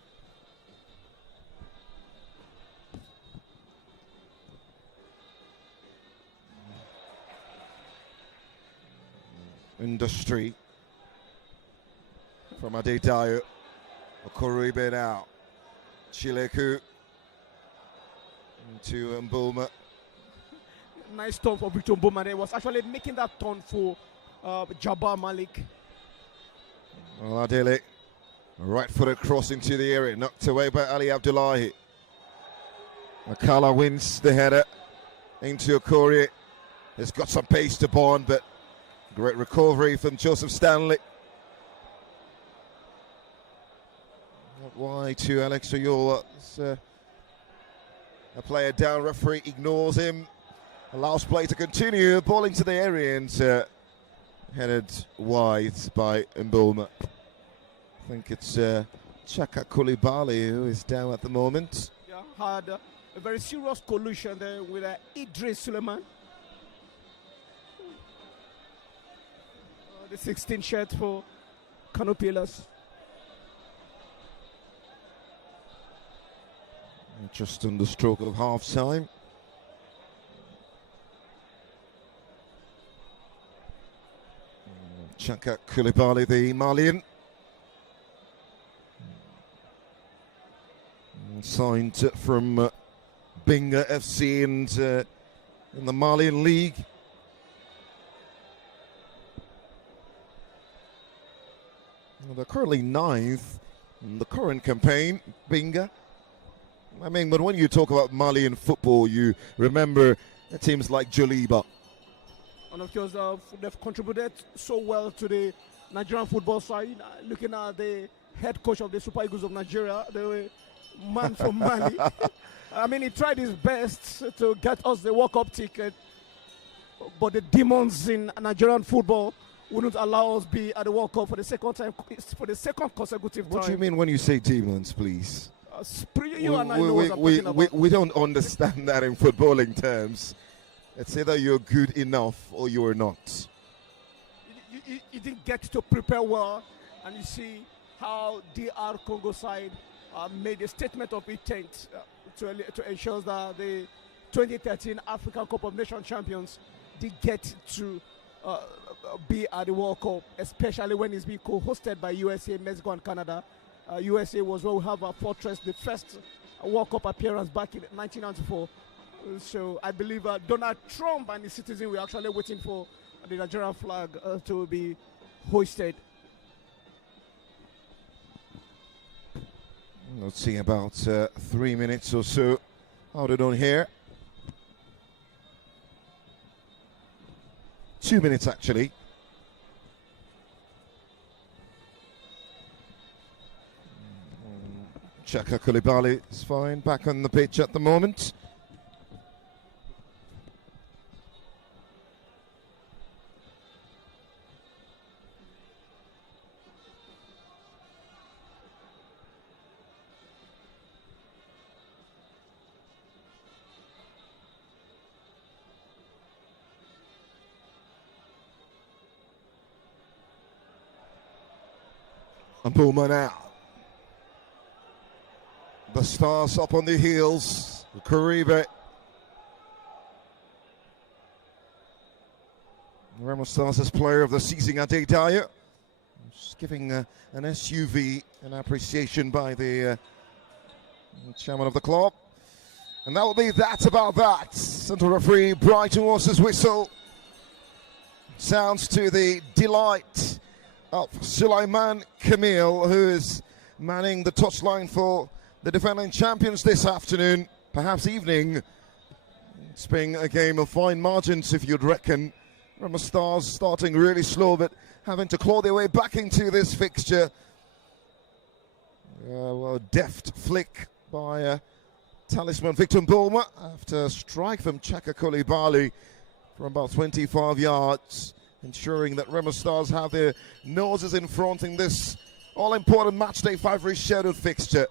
Industry from Adedayo. Okoribe now. Chileku to Mboma. Nice turn for Victor Mboma. He was actually making that turn for Jabbar Malik. Well, Adele, right footed cross into the area, knocked away by Ali Abdullahi. Akala wins the header into Okori. It's got some pace to Bond, but great recovery from Joseph Stanley. Not wide to Alex Oyowa. A player down, referee ignores him. Allows play to continue. Ball into the area and headed wide by Mboma. I think it's Chaka Koulibaly who is down at the moment. Yeah, had a very serious collision there with Idris Suleiman. The 16 shirt for KANO Pillars. Just on the stroke of half time. Chaka Koulibaly, the Malian. Signed from Binga FC and in the Malian League. Well, they're currently 9th in the current campaign, Binga. I mean, but when you talk about Malian football, you remember teams like Joliba. And of course, they've contributed so well to the Nigerian football side. Looking at the head coach of the Super Eagles of Nigeria, the man from Mali. I mean, he tried his best to get us the World Cup ticket, but the demons in Nigerian football wouldn't allow us be at the World Cup for the second time, for the second consecutive time. What do you mean when you say demons, please? You and I know what I'm talking about. We don't understand that in footballing terms. It's either you're good enough or you're not. You didn't get to prepare well, and you see how DR Congo side made a statement of intent to ensure that the 2013 African Cup of Nations champions did get to be at the World Cup, especially when it's being co-hosted by USA, Mexico, and Canada. USA was where we have our fortress, the first World Cup appearance back in 1994. So I believe Donald Trump and his citizens were actually waiting for the Nigerian flag to be hoisted. Let's see, about 3 minutes or so added on here. 2 minutes actually. Chaka Koulibaly is fine, back on the pitch at the moment. And Boomer now. The Stars up on the heels. Karibe. Remo Stars' player of the season, Adedaya. Just giving an SUV an appreciation by the chairman of the club. And that will be that about that. Central referee Brighton Horses whistle. Sounds to the delight of Sulaiman Camille, who is manning the touchline for the defending champions this afternoon, perhaps evening. It's been a game of fine margins, if you'd reckon. Remo Stars starting really slow, but having to claw their way back into this fixture. Well, deft flick by talisman Victor Mboma after a strike from Chaka Koulibaly from about 25 yards. Ensuring that Remo Stars have their noses in front in this all-important matchday 5 rescheduled fixture.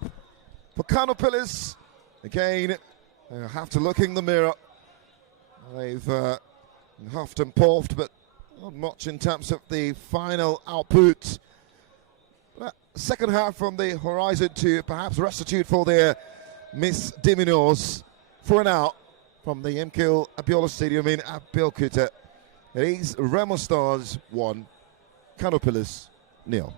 For KANO Pillars, again, they have to look in the mirror. They've huffed and puffed, but not much in terms of the final output. Second half from the horizon to perhaps restitute for their misdemeanors. For an out from the MKO Abiola Stadium in Abeokuta. It is Remo Stars 1, KANO Pillars 0.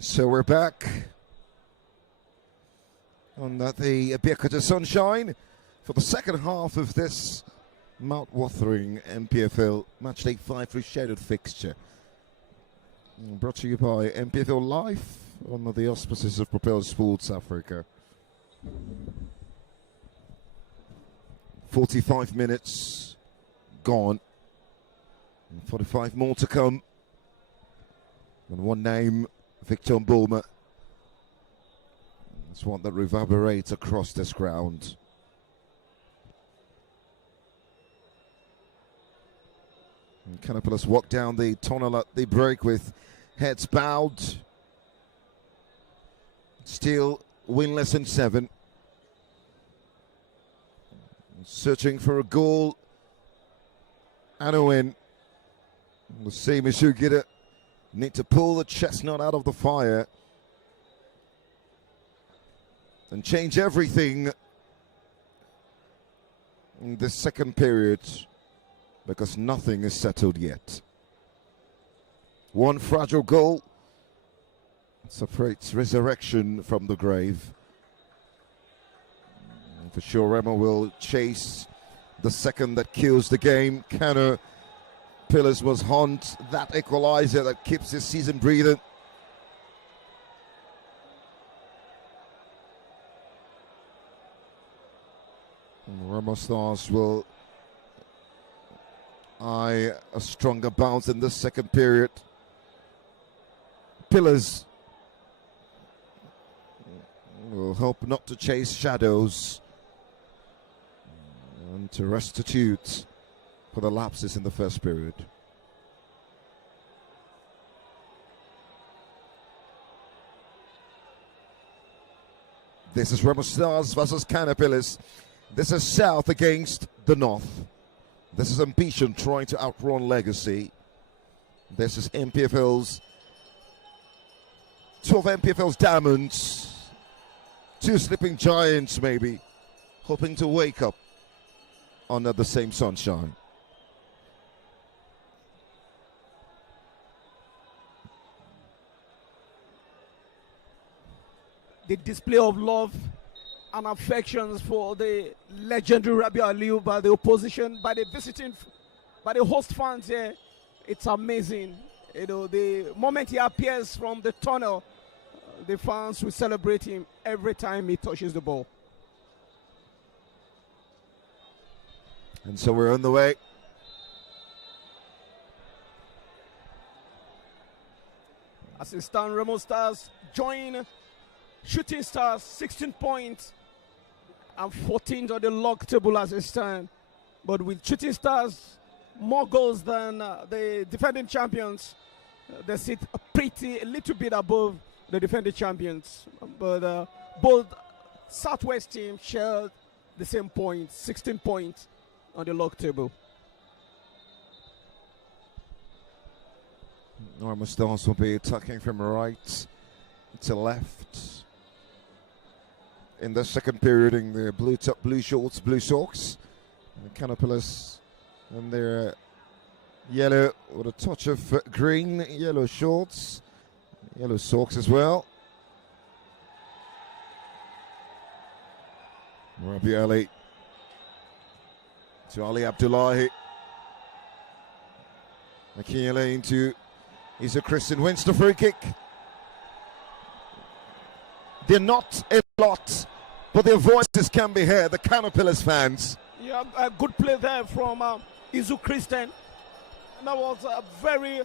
So we're back on the Abiakata Sunshine for the second half of this mouth-watering NPFL Matchday 5 rescheduled fixture. Brought to you by NPFL Live under the auspices of Propel Sports Africa. 45 minutes gone, and 45 more to come. And one name, Victor Mboma. It's one that reverberates across this ground. And Canopolis walk down the tunnel at the break with heads bowed. Still winless in 7. Searching for a goal and a win. The same as you get it. Need to pull the chestnut out of the fire and change everything in this second period, because nothing is settled yet. One fragile goal separates resurrection from the grave. And for sure, REMO will chase the second that kills the game. KANO Pillars must hunt that equalizer that keeps his season breathing. REMO Stars will eye a stronger bounce in this second period. Pillars will hope not to chase shadows and to restitute for the lapses in the first period. This is REMO Stars versus KANO Pillars. This is South against the North. This is Ambition trying to outrun Legacy. This is NPFL's 12 NPFL's Diamonds. 2 sleeping giants maybe, hoping to wake up under the same sunshine. The display of love and affections for the legendary Rabiu Aliu by the opposition, by the host fans here, it's amazing. You know, the moment he appears from the tunnel, the fans will celebrate him every time he touches the ball. And so we're on the way. As it stands, REMO Stars join Shooting Stars, 16 points and 14th on the log table as it stands. But with Shooting Stars more goals than the defending champions, they sit a little bit above the defending champions. But both Southwest teams share the same points, 16 points on the log table. REMO Stars will be attacking from right to left in the second period in the blue top, blue shorts, blue socks. KANO Pillars and their yellow with a touch of green, yellow shorts, yellow socks as well. Rabi Ali to Ali Abdullahi. Akinyele into Isa Christian, wins the free kick. They're not a lot, but their voices can be heard, the KANO Pillars fans. Yeah, a good play there from Izu Christian. That was a very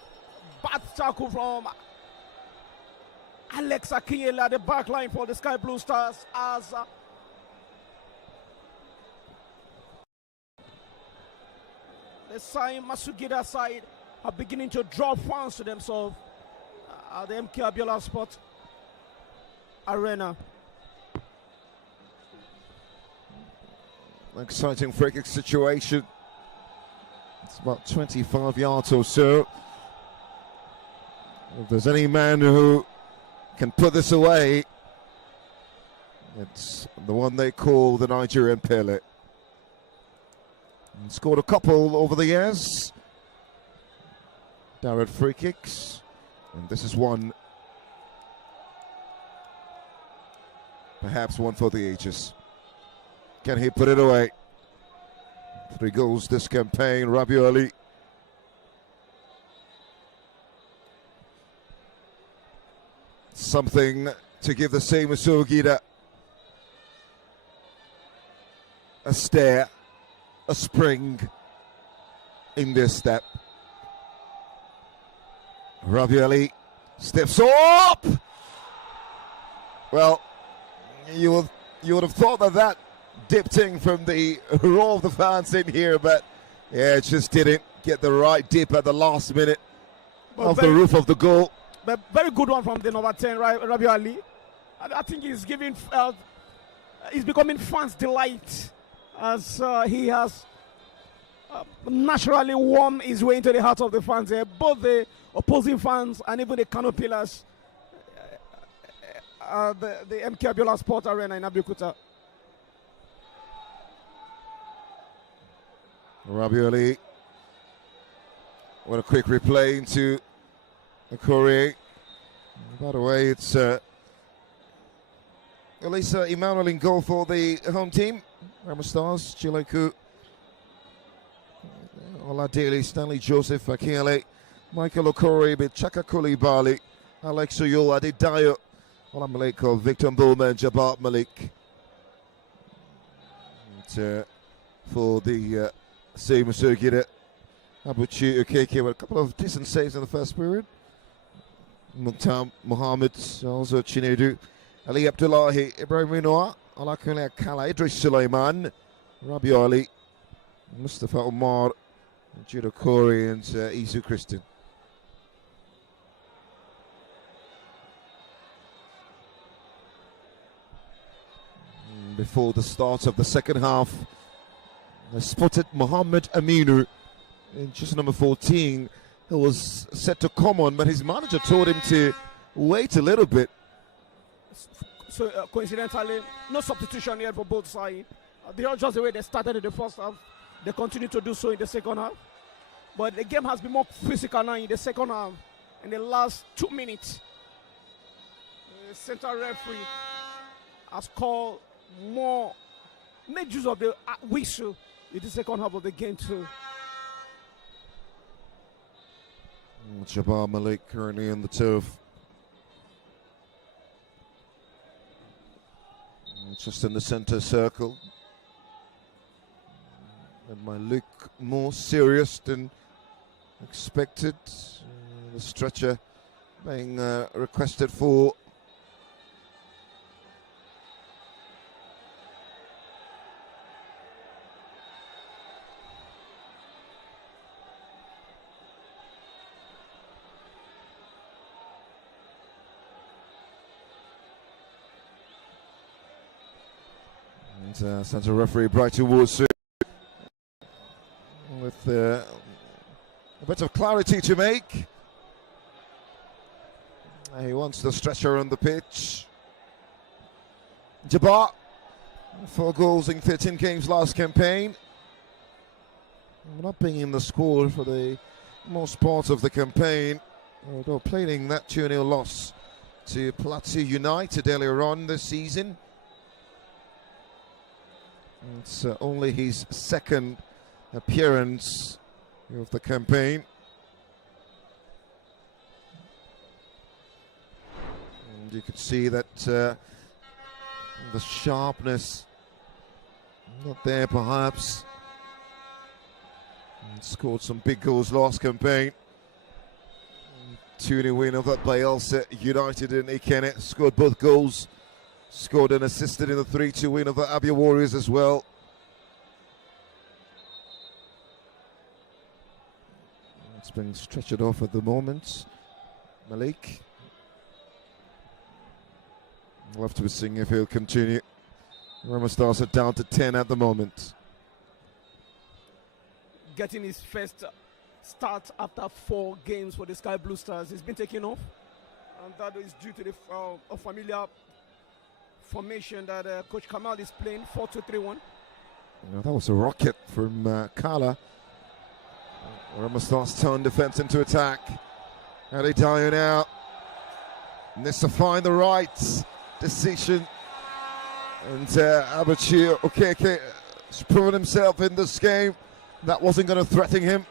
bad tackle from Alex Akinyele at the back line for the Sky Blue Stars as the Sai Masugida side are beginning to draw fans to themselves at the MK Abiola Sport Arena. Exciting free kick situation. It's about 25 yards or so. If there's any man who can put this away, it's the one they call the Nigerian Pele. And scored a couple over the years. Direct free kicks. And this is one Perhaps one for the ages. Can he put it away? 3 goals this campaign, Rabioli. Something to give the same Usogida a stare, a spring in this step. Rabioli steps up. Well, you would have thought that dipped in from the roar of the fans in here, but yeah, it just didn't get the right dip at the last minute of the roof of the goal. But very good one from the number 10, Rabioli. I think he's giving, he's becoming fans' delight as he has naturally warmed his way into the hearts of the fans here. Both the opposing fans and even the KANO pillars, the MK Abiola Sport Arena in Abeokuta. Rabioli, what a quick replay into Okore. By the way, it's Elisa Emmanuel in goal for the home team. Rama Stars, Chileku, Oladele, Stanley Joseph, Akele, Michael Okore, Chaka Koulibaly, Alex Oyola, Adedayo, Olamaleko, Victor Mboma, Jabbar Malik. And, for the same Usogida, Abuchi Okeke with a couple of decent saves in the first period. Mukhtar Mohammed, also Chinedu, Ali Abdullahi, Ibrahim Noah, Alakule Kala, Idris Suleiman, Rabioli, Mustafa Omar, Judo Kori, and Isu Christian. Before the start of the second half, I spotted Mohammed Aminu in just number 14, who was set to come on, but his manager told him to wait a little bit. So coincidentally, no substitution here for both sides. They are just the way they started in the first half. They continue to do so in the second half. But the game has been more physical now in the second half. In the last 2 minutes, the central referee has called more, made use of the whistle in the second half of the game too. Jabbar Malik currently in the turf. Just in the center circle. It might look more serious than expected. The stretcher being requested for. Central referee Brighton Woods with a bit of clarity to make. He wants the stretcher on the pitch. Jabbar, 4 goals in 13 games last campaign. Not being in the squad for the most part of the campaign, although playing that 2-0 loss to Plateau United earlier on this season. It's only his second appearance of the campaign. And you could see that the sharpness not there perhaps. And scored some big goals last campaign. 2-0 win over Bayelsa United in Ikene. Scored both goals. Scored and assisted in the 3-2 win over Abia Warriors as well. It's been stretched off at the moment. Malik. We'll have to be seeing if he'll continue. Roma Stars are down to 10 at the moment. Getting his first start after 4 games for the Sky Blue Stars. He's been taken off, and that is due to the a familiar formation that Coach Kamal is playing, 4-2-3-1. That was a rocket from Kala. Roma Stars turn defense into attack. Adedayo now needs to find the right decision And Abachi Okeke has proven himself in this game. That wasn't going to threaten him.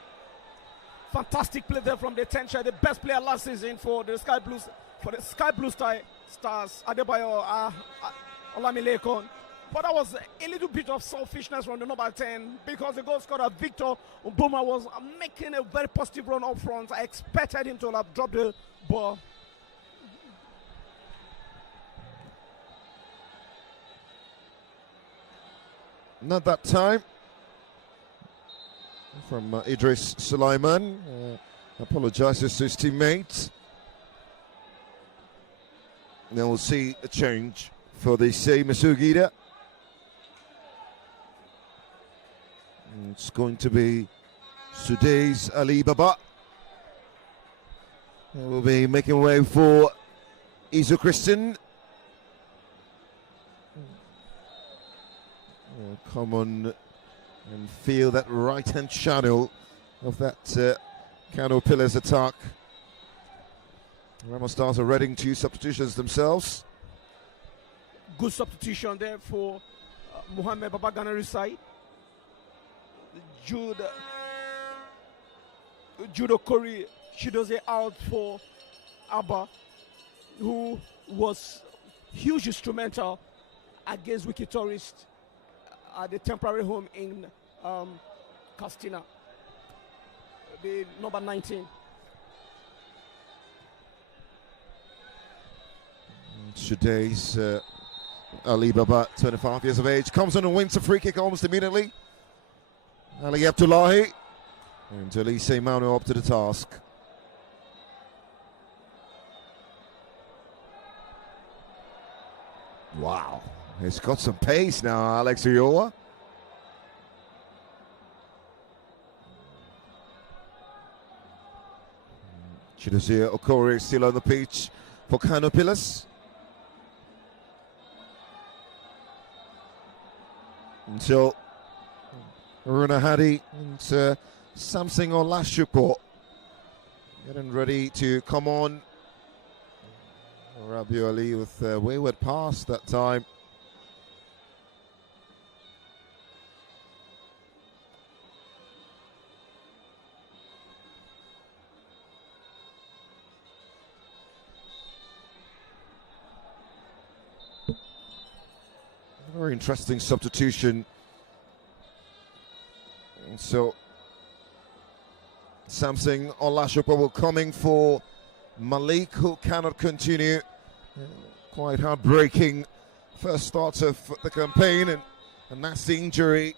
Fantastic play there from the 10 share, the best player last season for the Sky Blues, Stars, Adebayo Olamilekon. But that was a little bit of selfishness from the number 10 because the goal scorer Victor Mboma was making a very positive run up front. I expected him to have dropped the ball. Not that time. From Idris Sulaiman. Apologizes to his teammates. Now we'll see a change for the Sei Masugida. It's going to be Sudais Ali Baba. We'll be making way for Izu Christian. Come on and feel that right-hand channel of that KANO Pillars attack. REMO Stars are ready to use substitutions themselves. Good substitution there for Mohamed Babaganaru's side. Jude Okori Shidoze out for Abba, who was huge instrumental against Wiki Tourist at the temporary home in Castina, the number 19. Today's Ali Baba, 25 years of age, comes on and wins a free kick almost immediately. Ali Abdullahi and Elise Manu up to the task. Wow, he's got some pace now, Alex Uyoa. Chidozie Okori still on the pitch for KANO Pillars. Until Runa Hadi and Samson Olashupo getting ready to come on. Rabiu Ali with a wayward pass that time. Very interesting substitution. And so Samson Olashupo will coming for Malik, who cannot continue. Quite heartbreaking first start of the campaign, and a nasty injury.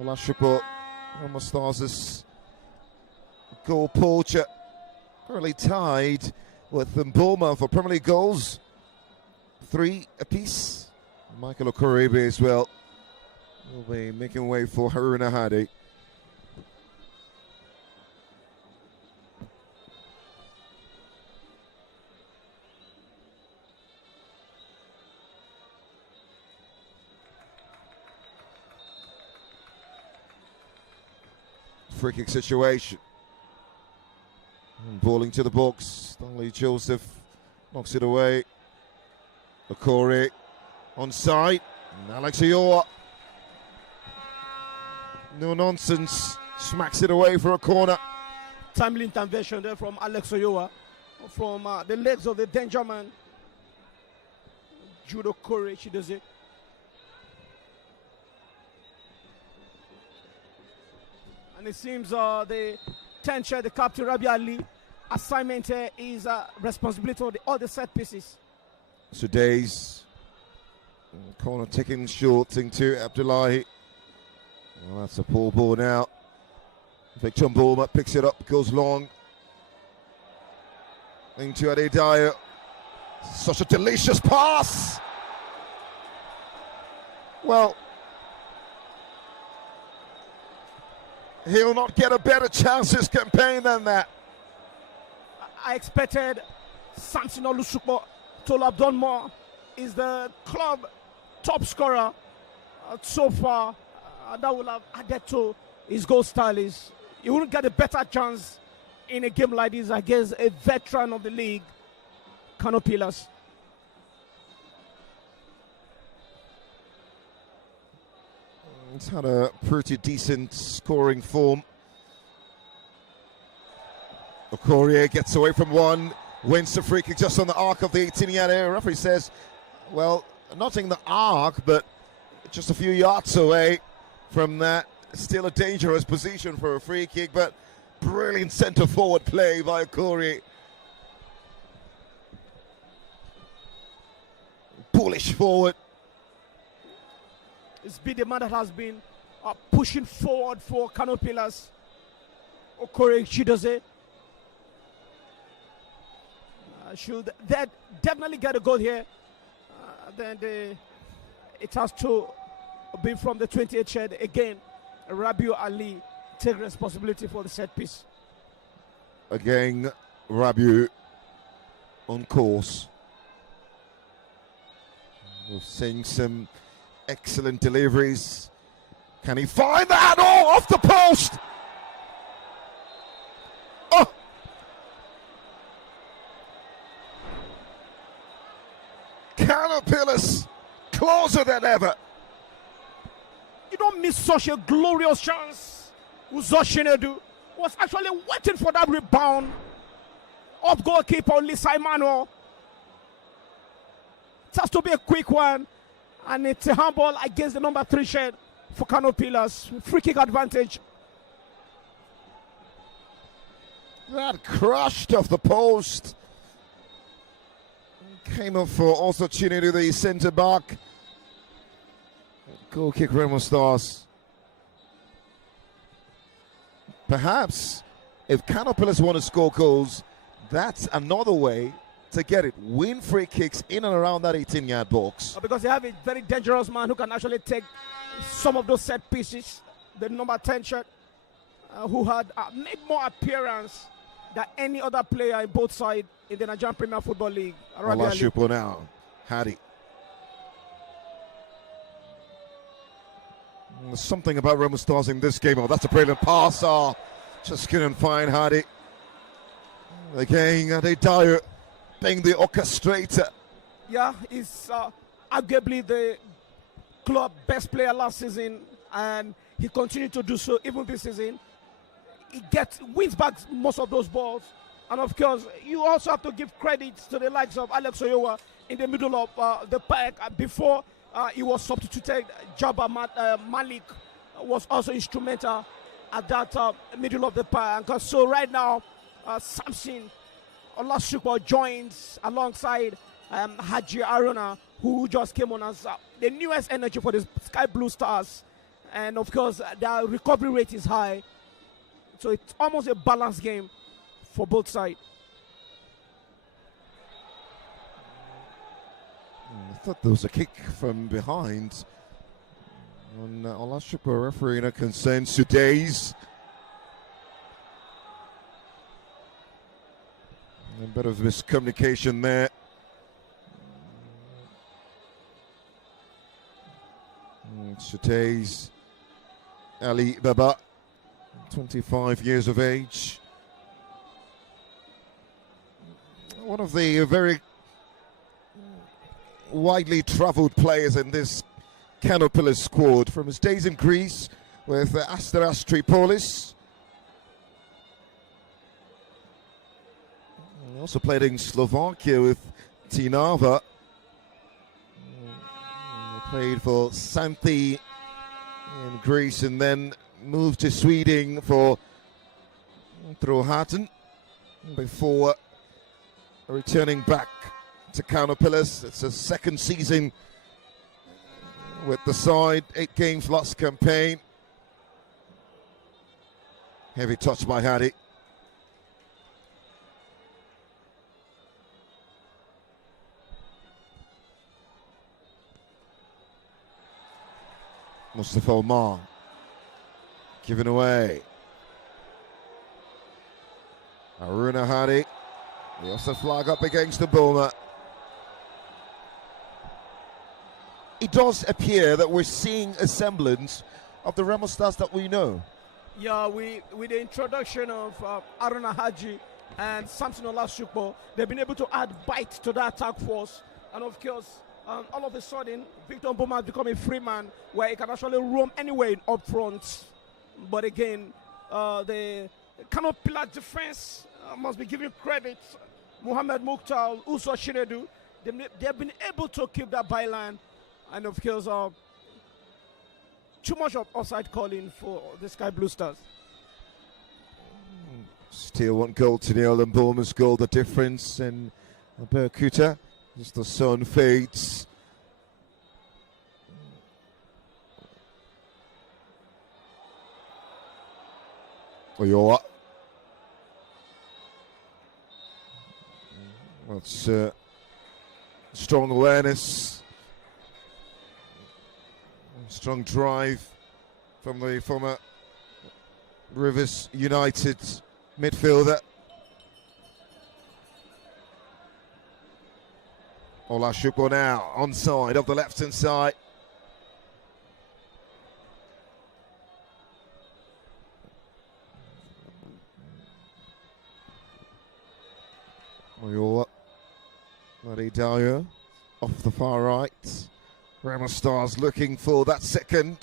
Olashupo, REMO Stars' goal poacher, currently tied with Mboma for Premier League goals, 3 apiece. Michael Okorebe as well will be making way for Haruna Hadi. Free kick situation. And balling to the box. Stanley Joseph knocks it away. Okori onside. And Alex Uyoa, no nonsense, smacks it away for a corner. Timely intervention there from Alex Uyoa from the legs of the danger man. Jude Okori, she does it. And it seems the 10 chair, the captain Rabi Ali, assignment here is responsibility for all the set pieces. Today's corner taking short into Abdullahi. Well, that's a poor ball now. Victor Mboma picks it up, goes long into Adedayo. Such a delicious pass. Well, he'll not get a better chance this campaign than that. I expected Samson Olusukbo to have done more. Is the club top scorer so far. That will have added to his goal style. He wouldn't get a better chance in a game like this against a veteran of the league, KANO Pillars. It's had a pretty decent scoring form. Okorie gets away from one, wins the free kick just on the arc of the 18-yard area. Referee says, well, not in the arc, but just a few yards away from that. Still a dangerous position for a free kick, but brilliant centre forward play by Okorie. Bullish forward. It's been the man that has been pushing forward for KANO Pillars. Okorie Chidozie. Should that definitely get a goal here, then it has to be from the 28th shed again. Rabiu Ali take responsibility for the set piece. Again, Rabiu on course. We're seeing some excellent deliveries. Can he find that? Oh, off the post! Oh! KANO Pillars closer than ever. You don't miss such a glorious chance. Uzo Shinedu was actually waiting for that rebound of goalkeeper Lisa Emmanuel. It has to be a quick one, and it's a handball against the number 3 shed for KANO Pillars. Free kick advantage. That crushed off the post. Came up for also Chinedu, the centre back. Goal kick, REMO Stars. Perhaps if KANO Pillars want to score goals, that's another way to get it. Win free kicks in and around that 18-yard box. Because they have a very dangerous man who can actually take some of those set pieces. The number 10 shirt, who had made more appearance than any other player in both sides in the Nigerian Premier Football League. Olashupo now. Hadi. There's something about REMO Stars in this game. Oh, that's a brilliant pass. Oh, just couldn't find Hadi. Again, Adedayo being the orchestrator. Yeah, he's arguably the club best player last season, and he continued to do so even this season. He wins back most of those balls, and of course, you also have to give credit to the likes of Alex Oyowa in the middle of the pack. Before he was substituted, Jabba Malik was also instrumental at that middle of the pack. And so right now, Samson Olashupo joins alongside Haji Aruna, who just came on as the newest energy for the Sky Blue Stars. And of course, their recovery rate is high. So it's almost a balanced game for both sides. I thought there was a kick from behind. And Olashupo referee no concern. Sudays. A bit of miscommunication there. Sudays. Ali Baba, 25 years of age. One of the very widely travelled players in this KANO Pillars squad from his days in Greece with Asteras Tripolis. He also played in Slovakia with Tinava. He played for Santi in Greece and then moved to Sweden for Trollhättan before returning back to KANO Pillars. It's a second season with the side, 8 games lost campaign. Heavy touch by Hadi. Mustafa Omar given away. Aruna Hadi. The offside flag up against the Boma. It does appear that we're seeing a semblance of the REMO Stars that we know. Yeah, with the introduction of Aruna Haji and Samson Olashupo, they've been able to add bite to that attack force. And of course, all of a sudden, Victor Mboma has become a free man where he can actually roam anywhere up front. But again, the KANO pillar defense must be given credit. Mohamed Mukhtar, Uso Shinedu, they have been able to keep that byline. And of course, too much of offside calling for the Sky Blue Stars. Still 1-0 and Bournemouth's goal, the difference in Berkuta as the sun fades. Oyoa. That's strong awareness, strong drive from the former Rivers United midfielder. Olashukwu now onside of the left hand side. Oyoa. Dario off the far right. REMO Stars looking for that second.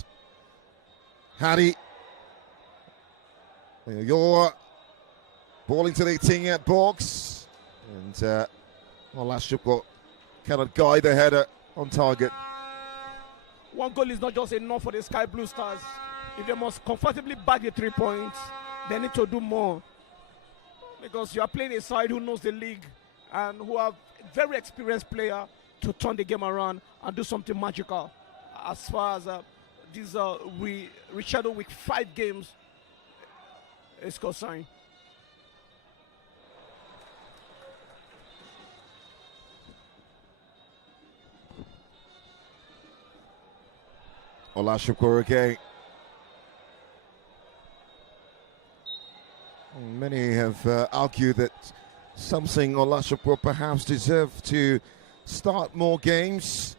Hadi. Oyoa. Ball into the 18-yard box. And Olashukwu cannot guide the header on target. One goal is not just enough for the Sky Blue Stars. If they must comfortably bag the 3 points, they need to do more. Because you are playing a side who knows the league and who have a very experienced player to turn the game around and do something magical. As far as this rescheduled week 5 games is concerned. Olashukwu again. Many have argued that something Olashukwu perhaps deserved to start more games.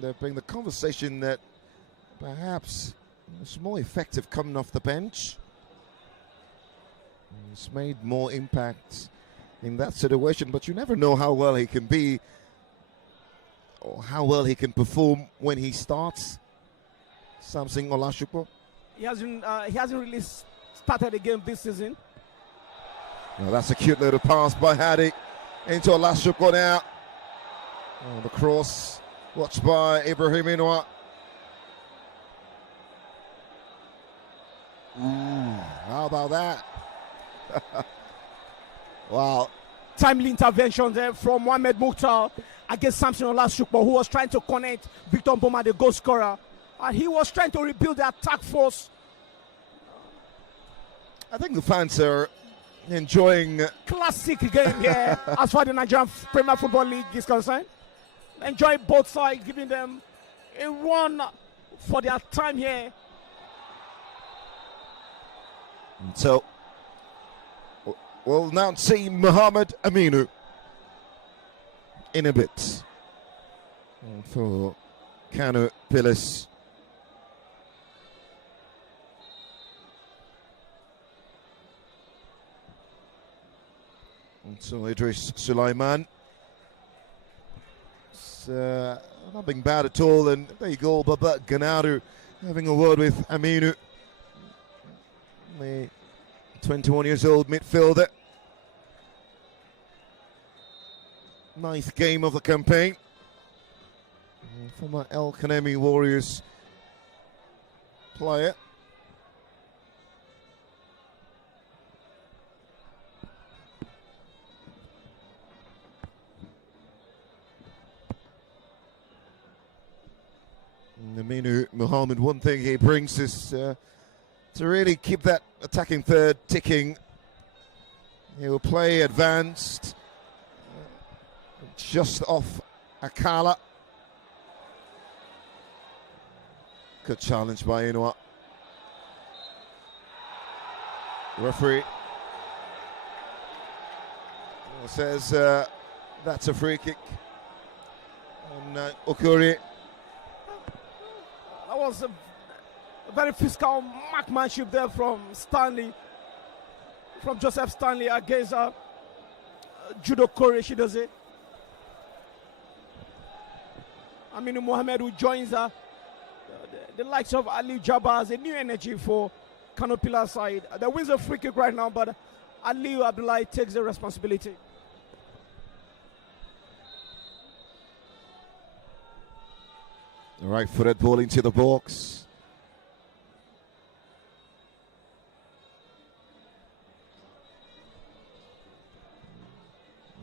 There's been the conversation that perhaps it's more effective coming off the bench. He's made more impact in that situation, but you never know how well he can be or how well he can perform when he starts. Something Olashukwu. He hasn't really started the game this season. Now that's a cute little pass by Hadi into Olashukwu now. Oh, the cross watched by Ibrahim Inouye. How about that? Wow. Timely intervention there from Mohamed Mukhtar against Samson Olashukwu, who was trying to connect Victor Mboma, the goal scorer. And he was trying to rebuild the attack force. I think the fans are enjoying classic game here as far as the Nigerian Premier Football League is concerned. Enjoy both sides, giving them a run for their time here. So we'll now see Mohamed Aminu in a bit for KANO Pillars. So Idris Sulaiman. It's not being bad at all, and there you go, Baba Ganaru having a word with Aminu, the 21 years old midfielder. Ninth game of the campaign. Former El Kanemi Warriors player. Aminu Mohammed, one thing he brings is to really keep that attacking third ticking. He will play advanced, just off Akala. Good challenge by Inouye. Referee says that's a free kick on Okuri. That was a very physical marksmanship there from Stanley, from Joseph Stanley against Judo Kore Shidoze. Aminu Mohammed, who joins the likes of Ali Jabbar, a new energy for Kano Pillars side. They wins a free kick right now, but Ali Abdullahi takes the responsibility. Right footed ball into the box.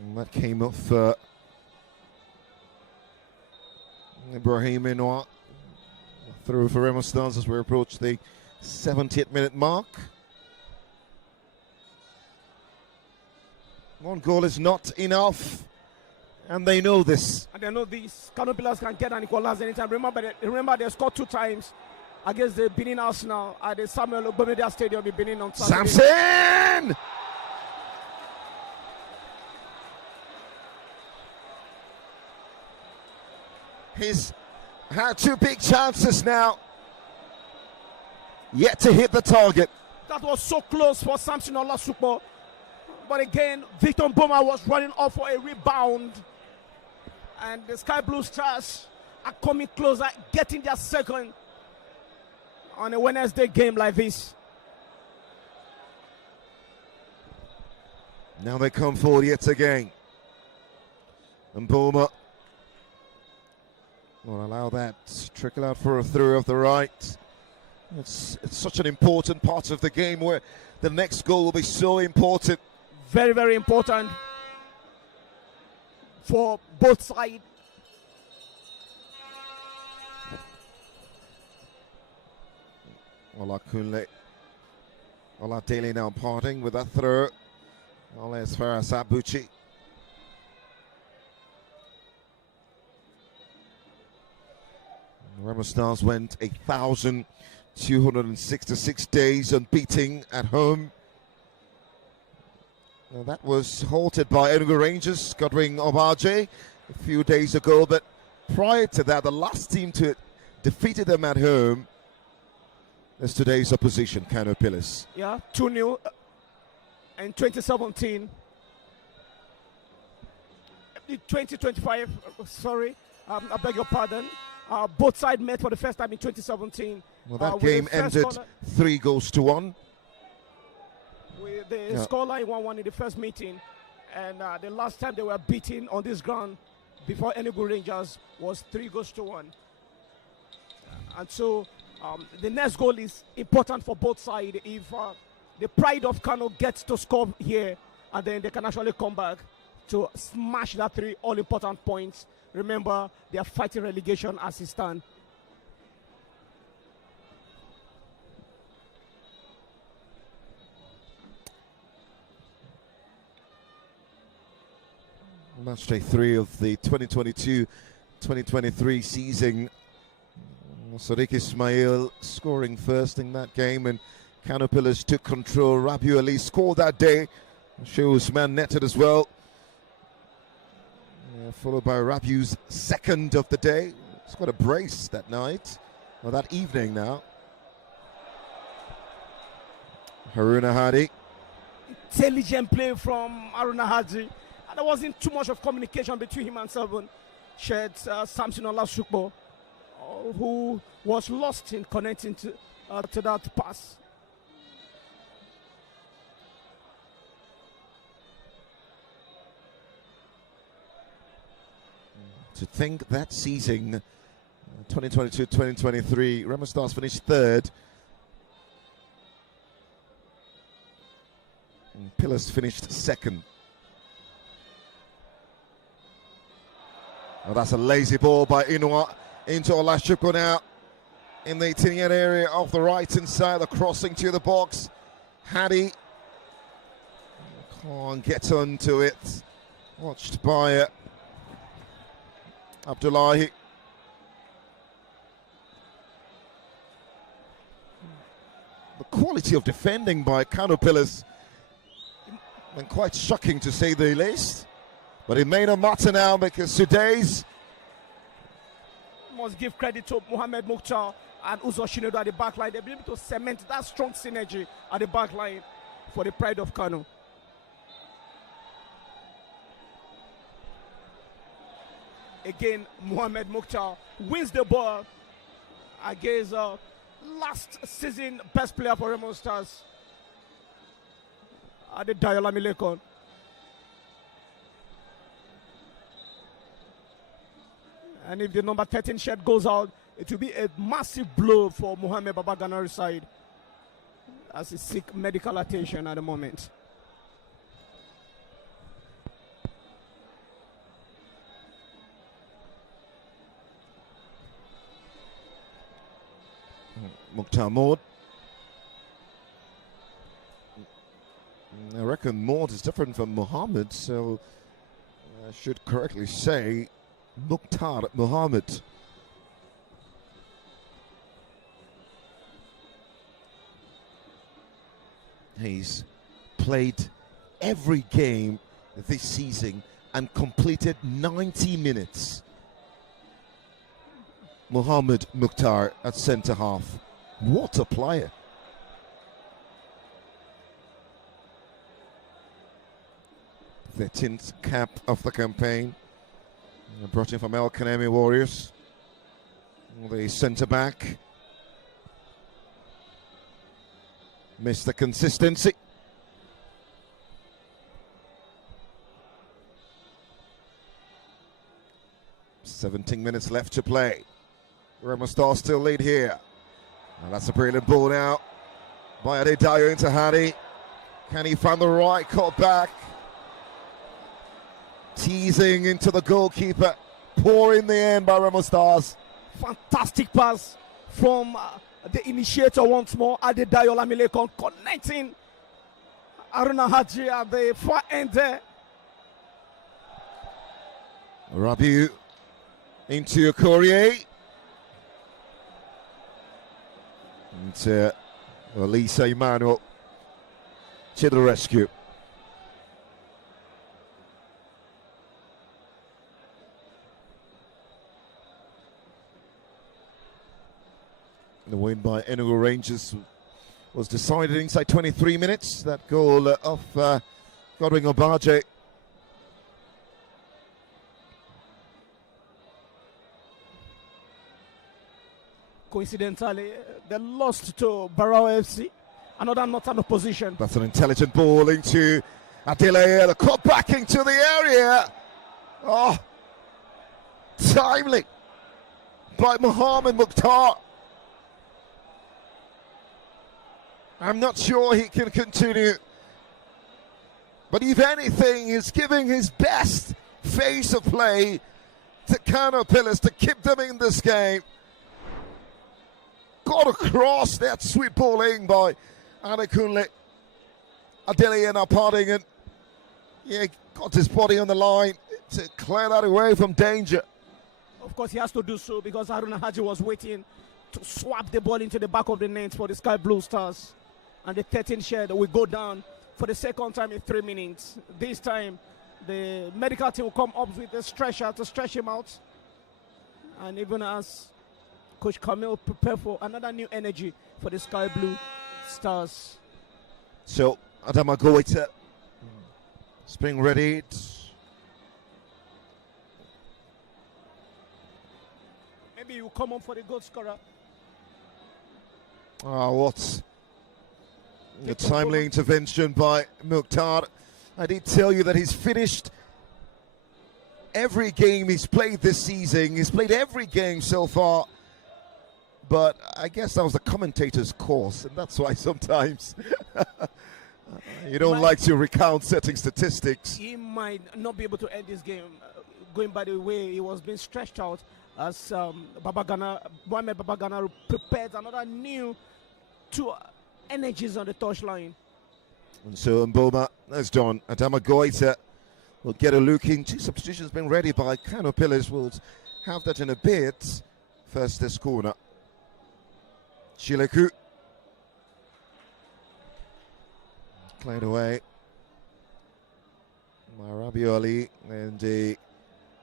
And that came off Ibrahim Inoa. Through for REMO Stars as we approach the 70th minute mark. One goal is not enough, and they know this. And they know these Kano Pillars can get an equalizer anytime. Remember they scored 2 times against the Benin Arsenal at the Samuel Ogbomede Stadium in Benin on Saturday. Samson! He's had 2 big chances now, yet to hit the target. That was so close for Samson Olasukpo. But again, Victor Mboma was running off for a rebound. And the Sky Blue Stars are coming closer, getting their second on a Wednesday game like this. Now they come forward yet again. And Mboma will allow that to trickle out for a through of the right. It's such an important part of the game where the next goal will be so important. Very, very important for both sides. Olakunle. Oladele now parting with that throw. Oles Farah Sabuchi. REMO Stars went 1,266 days unbeaten at home. Well, that was halted by Enugu Rangers, Godwin Obaje, a few days ago. But prior to that, the last team to defeated them at home is today's opposition, Kano Pillars. Yeah, 2-0 in 2017. 2025, sorry, I beg your pardon. Both sides met for the first time in 2017. Well, that game ended 3-1. With the scoreline 1-1 in the first meeting, and the last time they were beaten on this ground before Enugu Rangers was 3-1. And so the next goal is important for both sides. If the pride of Kano gets to score here, and then they can actually come back to smash that 3 all-important points. Remember, they are fighting relegation as it stands. Match day 3 of the 2022-2023 season. Sadiq Ismail scoring first in that game, and Kano Pillars took control. Rabiu Ali scored that day. Shows man netted as well. Followed by Rabiu's second of the day. He's got a brace that night, or that evening now. Haruna Hadi. Intelligent play from Haruna Hadi. There wasn't too much of communication between him and Selvon Shed Samson Olasukpo, who was lost in connecting to that pass. To think that season, 2022-2023, REMO Stars finished 3rd. And Pillars finished 2nd. Oh, that's a lazy ball by Inoa into Olasukpo now in the 18-yard area of the right-hand side. The crossing to the box. Hadi can't get onto it. Watched by Abdullahi. The quality of defending by Kano Pillars, and quite shocking to say the least. But it may not matter now because today's must give credit to Mohamed Mukhtar and Uzo Shinedo at the back line. They've been able to cement that strong synergy at the back line for the pride of Kano. Again, Mohamed Mukhtar wins the ball against last season best player for Remo Stars, Adedayo Lamilekon. And if the number 13 shirt goes out, it will be a massive blow for Mohamed Babaganaru's side, as he seeks medical attention at the moment. Mukhtar Maud. I reckon Maud is different from Mohammed, so I should correctly say Mukhtar Mohammed. He's played every game this season and completed 90 minutes. Mohamed Mukhtar at centre half. What a player. The 10th cap of the campaign. Brought in from El Kanemi Warriors. The centre back. Missed the consistency. "17 minutes left to play. Remo Stars still lead here. And that's a brilliant ball now by Adedayo into Hadi. Can he find the right cut back? Teasing into the goalkeeper. Poor in the end by Remo Stars. Fantastic pass from the initiator once more, Adedayo Lamilekon, connecting Aruna Haji at the far end there. Rabiu into Okorie. And Elisa Emmanuel to the rescue. The win by Enugu Rangers was decided inside 23 minutes. That goal of Godwin Obaje. Coincidentally, they lost to Barrow FC, another northern opposition. That's an intelligent ball into Adelaide. The cut back into the area. Oh, timely by Mohamed Mukhtar. I'm not sure he can continue, but if anything, he's giving his best face of play to KANO Pillars to keep them in this game. Got across that sweet bowling by Adekunle. Adelaide now parting, and got his body on the line to clear that away from danger. Of course, he has to do so because Haruna Haji was waiting to swap the ball into the back of the net for the Sky Blue Stars. And the 13 shed will go down for the second time in 3 minutes. This time, the medical team will come up with a stretcher to stretch him out. And even as Coach Camille prepare for another new energy for the Sky Blue Stars. So, Adama Goita, spring ready. Maybe you come on for the goal scorer. What a timely intervention by Mukhtar. I did tell you that he's finished every game he's played this season. He's played every game so far. But I guess that was the commentator's course, and that's why sometimes you don't like to recount certain statistics. He might not be able to end this game, going by the way he was being stretched out as Mohamed Babagana prepared another new two energies on the touchline. And so Mboma has done. Adama Goita will get a look in. Two substitutions been ready by KANO Pillars. We'll have that in a bit. First, this corner. Chileku. Cleared away by Rabioli, and the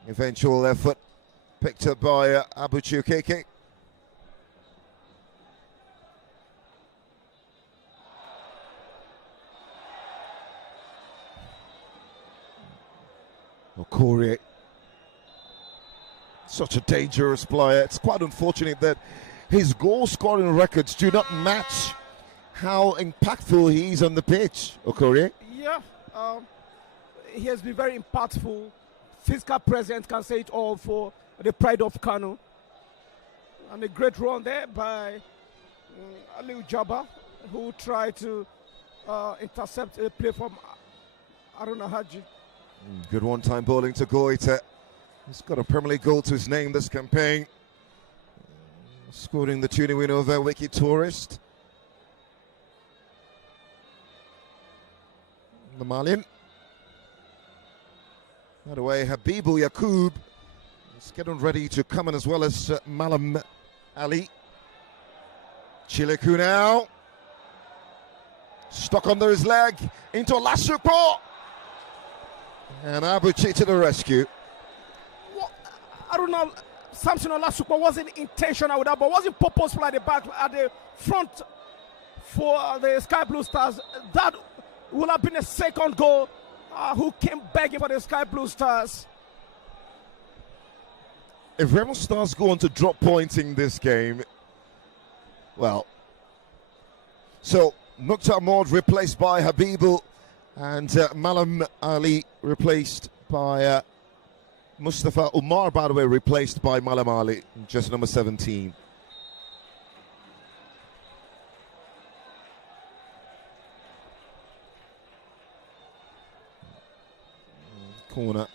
eventual effort picked up by Abu Chukeke. Okorie Such a dangerous player. It's quite unfortunate that his goal-scoring records do not match how impactful he is on the pitch, Okorie. Yeah, he has been very impactful. Physical presence can say it all for the pride of KANO. And a great run there by Aliu Jabba, who tried to intercept a play from Aruna Haji. Good one-time bowling to Goita. He's got a Premier League goal to his name this campaign. Scoring the tuning win over Wiki Tourist. The Malian. By the way, Habibul Yaqub is getting ready to come in, as well as Malam Ali. Chileku now. Stuck under his leg. Into Lasupo. And Abuchi to the rescue. I don't know. Samson Olasupo wasn't intentional with that, but wasn't purposeful at the back, at the front for the Sky Blue Stars. That would have been a second goal. Who came begging for the Sky Blue Stars? If REMO Stars go on to drop points in this game, well, so Mukhtar Mod replaced by Habibul, and Malam Ali replaced by Mustafa Umar, by the way, replaced by Malam Ali, just number 17. Corner.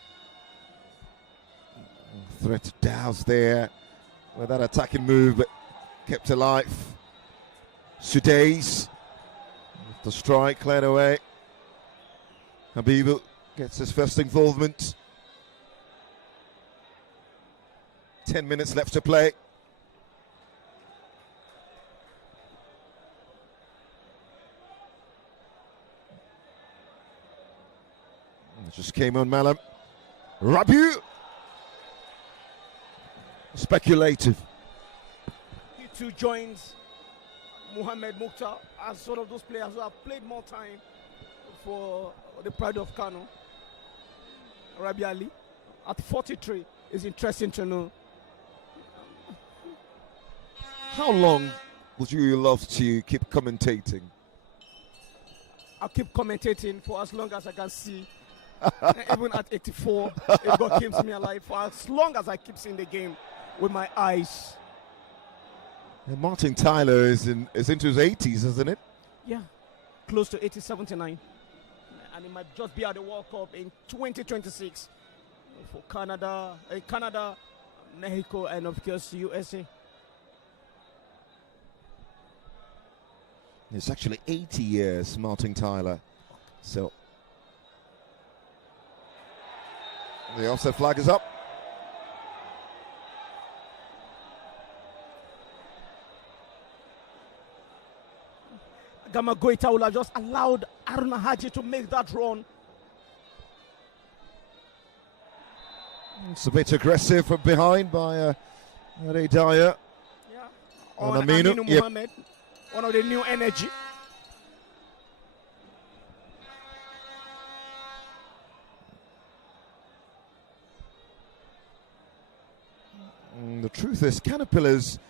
Threat to Dow's there with that attacking move, but kept alive. Sudais, the strike cleared away. Habibu gets his first involvement. 10 minutes left to play. It just came on Malam. Rabiu. Speculative. He too joins Mohamed Mukhtar as sort of those players who have played more time for the pride of KANO. Rabi Ali at 43 is interesting to know. How long would you love to keep commentating? I'll keep commentating for as long as I can see. Even at 84, if God keeps me alive, for as long as I keep seeing the game with my eyes. And Martin Tyler is into his 80s, isn't it? Yeah, close to 80, 79. And he might just be at the World Cup in 2026 for Canada, Mexico, and of course USA. It's actually 80 years, Martin Tyler. So the offset flag is up. Gama Goita will have just allowed Aruna Haji to make that run. It's a bit aggressive from behind by Ade Dyer. Yeah. On Aminu Aminu. Mohamed, one of the new energy. The truth is, Caterpillars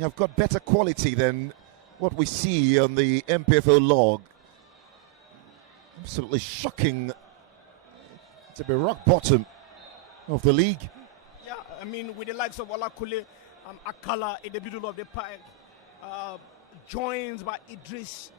have got better quality than what we see on the NPFL log. Absolutely shocking to be rock bottom of the league. Yeah, I mean, with the likes of Olakule, Akala in the middle of the pack, joined by Idris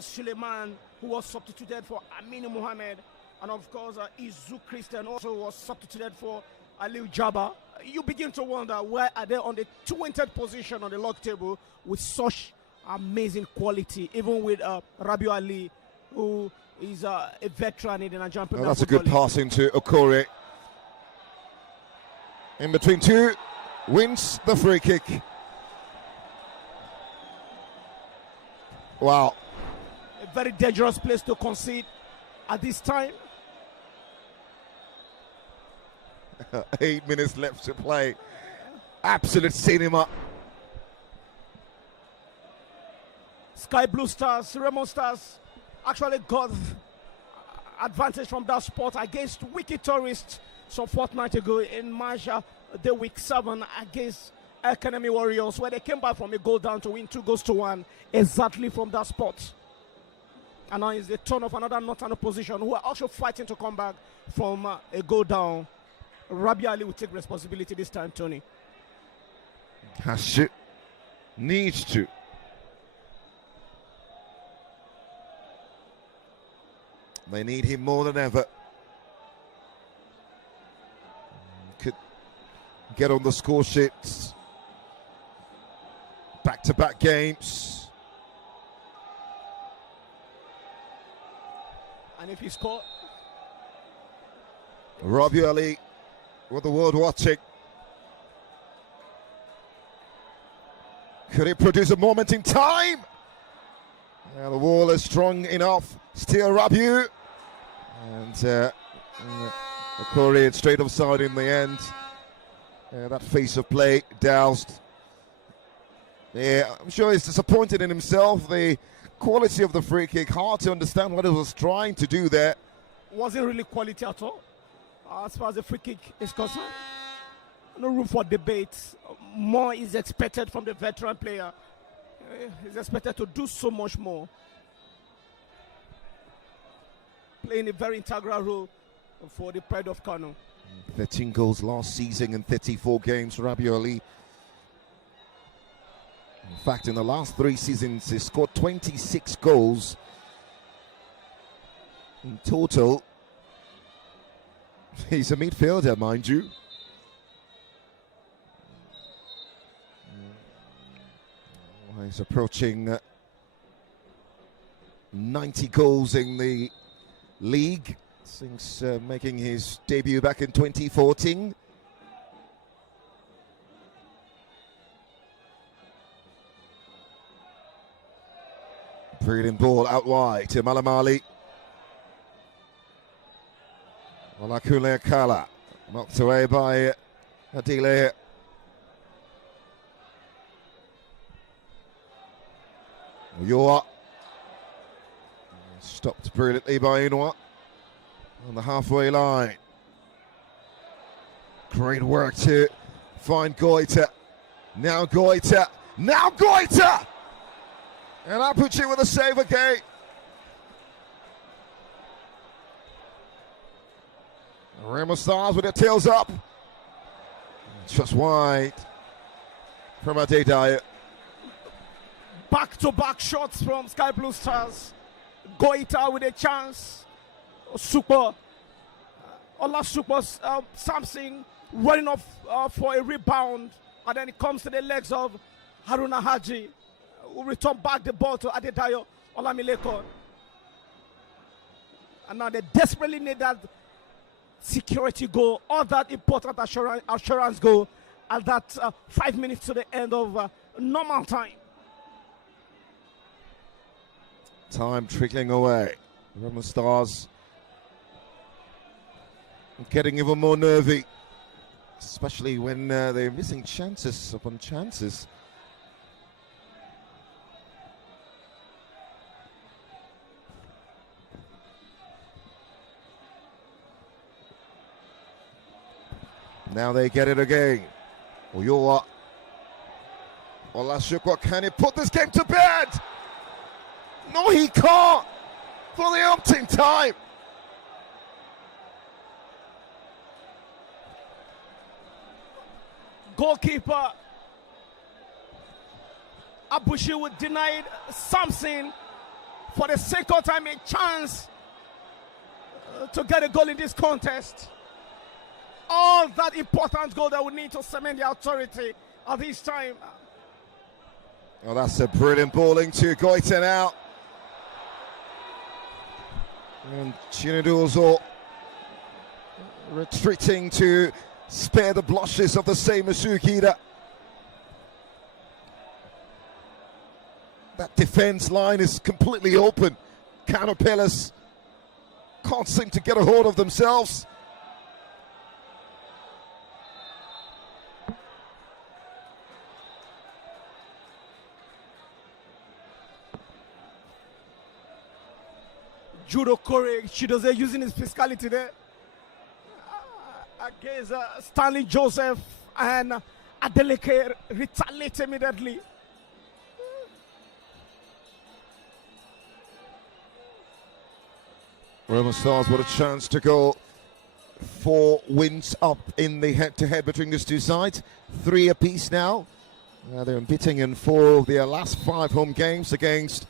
Suleiman, who was substituted for Aminu Mohamed, and of course Izu Christian also was substituted for Aliu Jabba. You begin to wonder, why are they on the 20th position on the log table with such amazing quality, even with Rabiu Ali, who is a veteran in the Nigerian Premier Football League. That's a good pass into Okorie. In between two, wins the free kick. Wow. A very dangerous place to concede at this time. 8 minutes left to play. Absolute cinema. Sky Blue Stars, REMO Stars actually got advantage from that spot against Wiki Tourists some fortnight ago in March, the week 7 against Academy Warriors, where they came back from a goal down to win 2-1 exactly from that spot. And now it's the turn of another Northern opposition who are also fighting to come back from a goal down. Rabi Ali will take responsibility this time, Tony. Has to. Needs to. They need him more than ever. Could get on the score sheets. Back-to-back games. And if he scored, Rabi Ali with the world watching. Could it produce a moment in time? Yeah, the wall is strong enough. Still Rabiu. And the Korean straight offside in the end. That face of play doused. Yeah, I'm sure he's disappointed in himself. The quality of the free kick, hard to understand what he was trying to do there. Wasn't really quality at all. As far as the free kick is concerned, no room for debate. More is expected from the veteran player. He's expected to do so much more. Playing a very integral role for the pride of KANO. 13 goals last season in 34 games, Rabi Ali. In fact, in the last 3 seasons, he scored 26 goals in total. He's a midfielder, mind you. He's approaching 90 goals in the league since making his debut back in 2014. Brilliant ball out wide to Malamali. Olakule Kala knocked away by Adile. Uyoa stopped brilliantly by Inwa on the halfway line. Great work to find Goita. Now Goita. Now Goita! And Apuchi with a save again. REMO Stars with their tails up. Just wide from Adedayo. Back-to-back shots from Sky Blue Stars. Goita with a chance. Super. Ola Super's Samson running off for a rebound. And then it comes to the legs of Haruna Haji, who return back the ball to Adedayo Olamileko. And now they desperately need that security goal, or that important assurance goal at that 5 minutes to the end of normal time. Time trickling away. REMO Stars getting even more nervy, especially when they're missing chances upon chances. Now they get it again. Uyoa. Olashukwa, can he put this game to bed? No, he can't. For the umpteenth time. Goalkeeper Abushi would deny Samson for the second time a chance to get a goal in this contest. All that important goal that we need to cement the authority at this time. Oh, that's a brilliant ball into Goita now. And Chinadozo retreating to spare the blushes of the same Masukida. That defense line is completely open. KANO Pillars can't seem to get a hold of themselves. Judo Kore, Chidoze using his physicality there. against Stanley Joseph, and Adeleke retaliates immediately. REMO Stars, what a chance to go 4 wins up in the head-to-head between these two sides. 3 apiece now. They're unbeaten in 4 of their last 5 home games against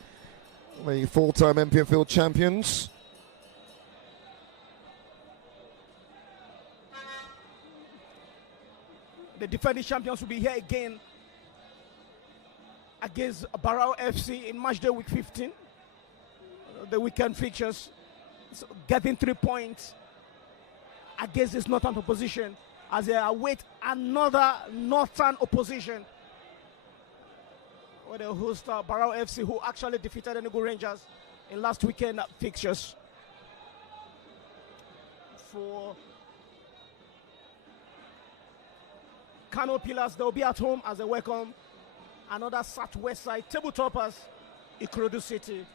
the full-time NPFL champions. The defending champions will be here again against Barao FC in match day week 15. The weekend fixtures. So getting 3 points against this northern opposition as they await another northern opposition where they host Barao FC, who actually defeated Enugu Rangers in last weekend fixtures. For KANO Pillars, they'll be at home as they welcome another southwest side table toppers, Ikorodu City.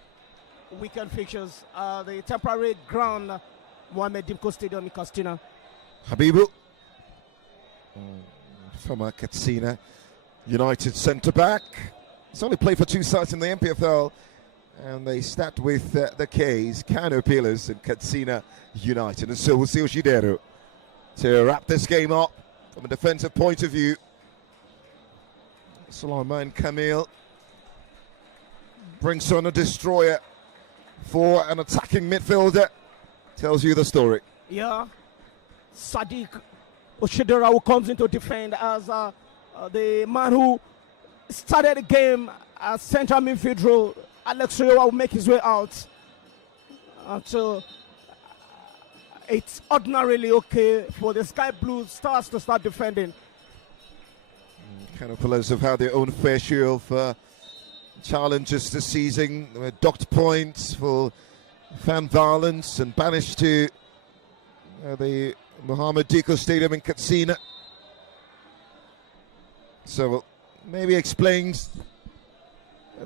Weekend fixtures, the temporary ground, Mohammed Dimko Stadium in Katsina. Habibu, former Katsina United centre-back. He's only played for 2 sides in the NPFL, and they start with the K's, KANO Pillars and Katsina United. And so we'll see Oshideru to wrap this game up from a defensive point of view. Sulaiman Kamil brings on a destroyer for an attacking midfielder. Tells you the story. Yeah, Sadiq Oshidera, who comes into defend as the man who started the game as central midfield role. Alex Oyowa will make his way out. So it's ordinarily okay for the Sky Blue Stars to start defending. KANO Pillars have had their own fair share of challenges this season. They were docked points for fan violence and banished to the Mohammed Diko Stadium in Katsina. So maybe explains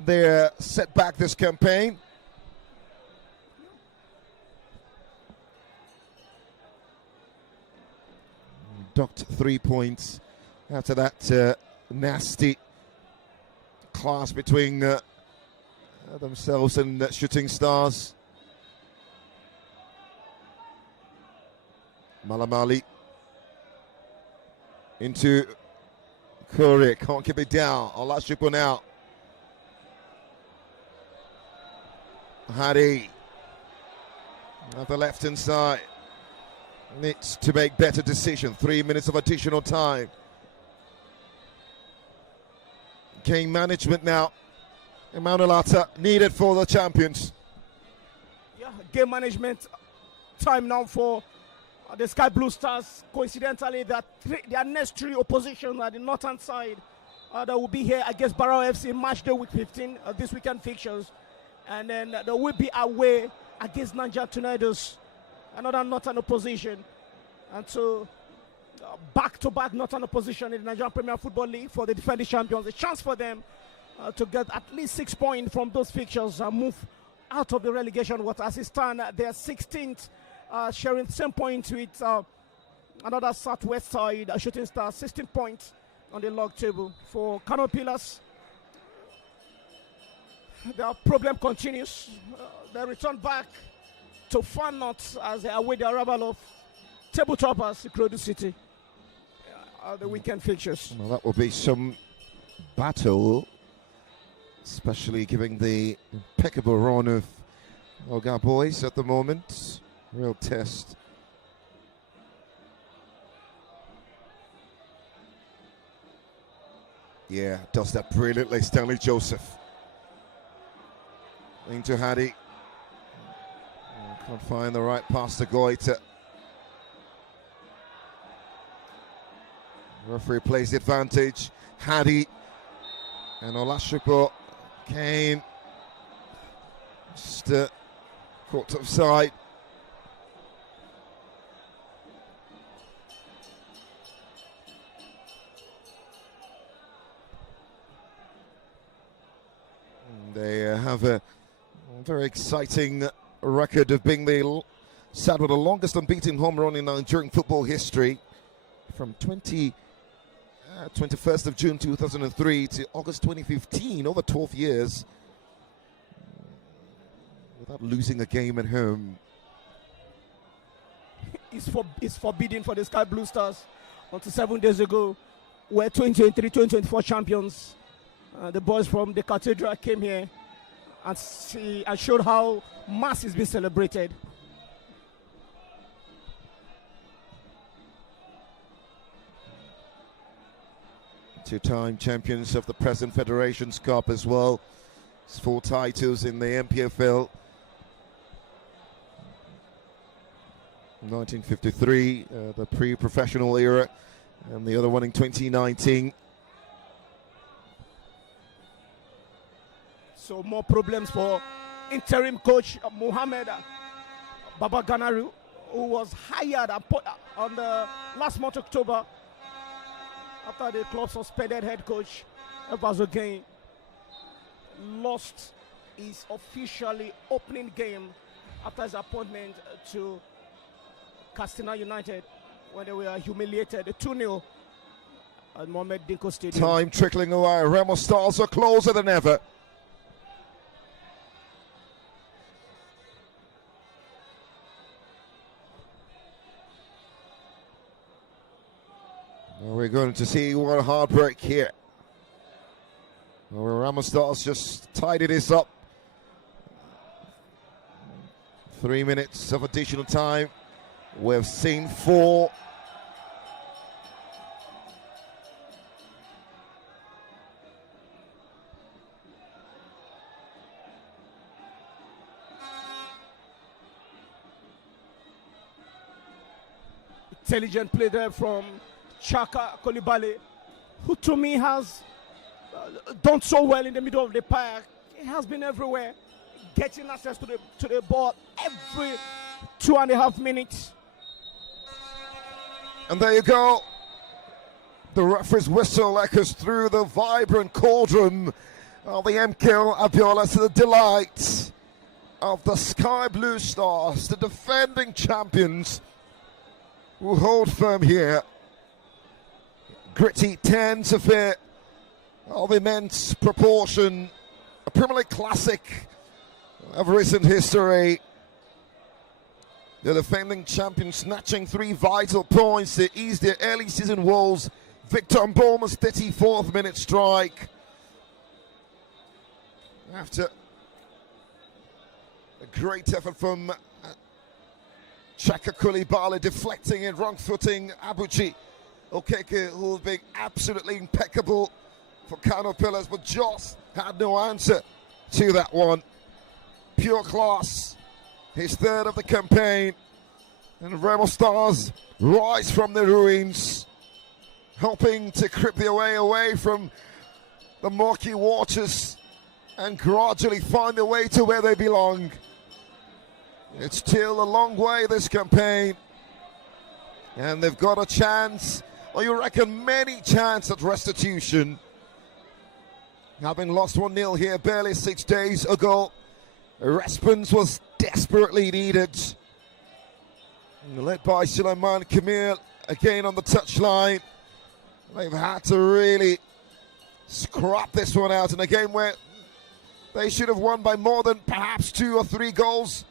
their setback this campaign. Docked 3 points after that nasty clash between themselves and Shooting Stars. Malamali into Korea, can't keep it down. Olashipo now. Hadi at the left hand side needs to make better decision. 3 minutes of additional time. Game management now. Emmanuel Atta needed for the champions. Yeah, game management time now for the Sky Blue Stars. Coincidentally, their next 3 opposition at the northern side that will be here against Barao FC match day week 15 this weekend fixtures. And then they will be away against Niger Tornadoes, another northern opposition. And so back-to-back northern opposition in the Nigerian Premier Football League for the defending champions. A chance for them to get at least 6 points from those fixtures and move out of the relegation water. As it stands, they are 16th, sharing the same points with another southwest side, Shooting Stars, 16 points on the log table. For KANO Pillars, their problem continues. They return back to Fan North as they await the arrival of table toppers, Ikorodu City. The weekend fixtures. Well, that will be some battle, especially given the impeccable run of Oga Boys at the moment. Real test. Yeah, does that brilliantly, Stanley Joseph. Into Hadi. Can't find the right pass to Goita. Referee plays the advantage. Hadi and Olashipo Kane just caught offside. They have a very exciting record of being the side with the longest unbeaten home run in Nigerian football history. from 21st of June 2003 to August 2015, over 12 years, without losing a game at home. It's forbidden for the Sky Blue Stars. Until 7 days ago, we're 2023-2024 champions. The boys from the Cathedral came here and showed how mass is being celebrated. Two-time champions of the present Federations Cup as well. 4 titles in the NPFL. 1953, the pre-professional era, and the other one in 2019. So more problems for interim coach Mohamed Babaganaru, who was hired and put on the last month October after the club suspended head coach Evazogain lost his officially opening game after his appointment to Castina United when they were humiliated 2-0 at Mohamed Dinko Stadium. Time trickling away. REMO Stars are closer than ever. We're going to see one heartbreak here. REMO Stars just tidied this up. 3 minutes of additional time. We've seen 4. Intelligent play there from Chaka Kolibale, who to me has done so well in the middle of the park. He has been everywhere, getting access to the ball every 2.5 minutes. And there you go. The referee's whistle echoes through the vibrant cauldron of the MKL Abiola to the delight of the Sky Blue Stars, the defending champions, who hold firm here. Gritty 10 to fit of immense proportion. A Premier League classic of recent history. The defending champions snatching 3 vital points to ease their early season woes. Victor Mbeumo's 34th minute strike. After a great effort from Chaka Koulibaly deflecting it, wrong footing Abuchi Okeke, who's been absolutely impeccable for KANO Pillars, but just had no answer to that one. Pure class. His 3rd of the campaign, and REMO Stars rise from the ruins, hoping to creep their way away from the murky waters and gradually find their way to where they belong. It's still a long way this campaign, and they've got a chance, or you reckon many chance at restitution. Having lost 1-0 here barely 6 days ago, a response was desperately needed. Led by Suleiman Kamil again on the touchline. They've had to really scrap this one out in a game where they should have won by more than perhaps 2 or 3 goals.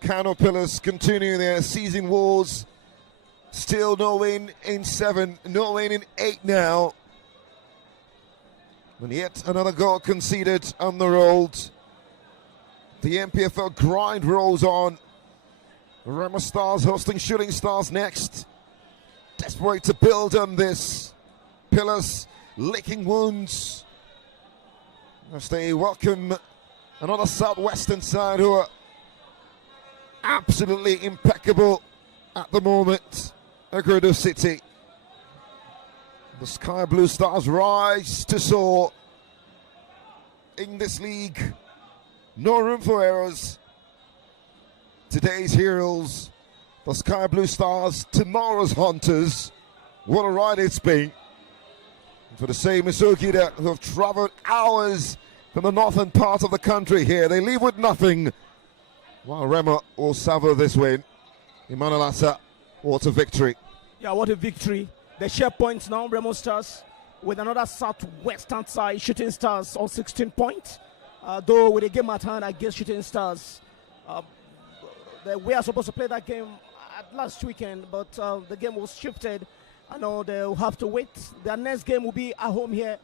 KANO Pillars continue their season wars. Still no win in 7, no win in 8 now. And yet another goal conceded on the road. The NPFL grind rolls on. REMO Stars hosting Shooting Stars next. Desperate to build on this. Pillars licking wounds as they welcome another Southwestern side who are absolutely impeccable at the moment. Agredo City. The Sky Blue Stars rise to soar in this league. No room for errors. Today's heroes, the Sky Blue Stars, tomorrow's hunters. What a ride it's been. And for the same Isogida who have traveled hours from the northern part of the country here, they leave with nothing. While REMO will savour this win. Emmanuel Assa What a victory. Yeah, what a victory. They share points now, Remo Stars, with another Southwestern side, Shooting Stars, on 16 points. Though with a game at hand against Shooting Stars, we are supposed to play that game last weekend, but the game was shifted. I know they'll have to wait. Their next game will be at home here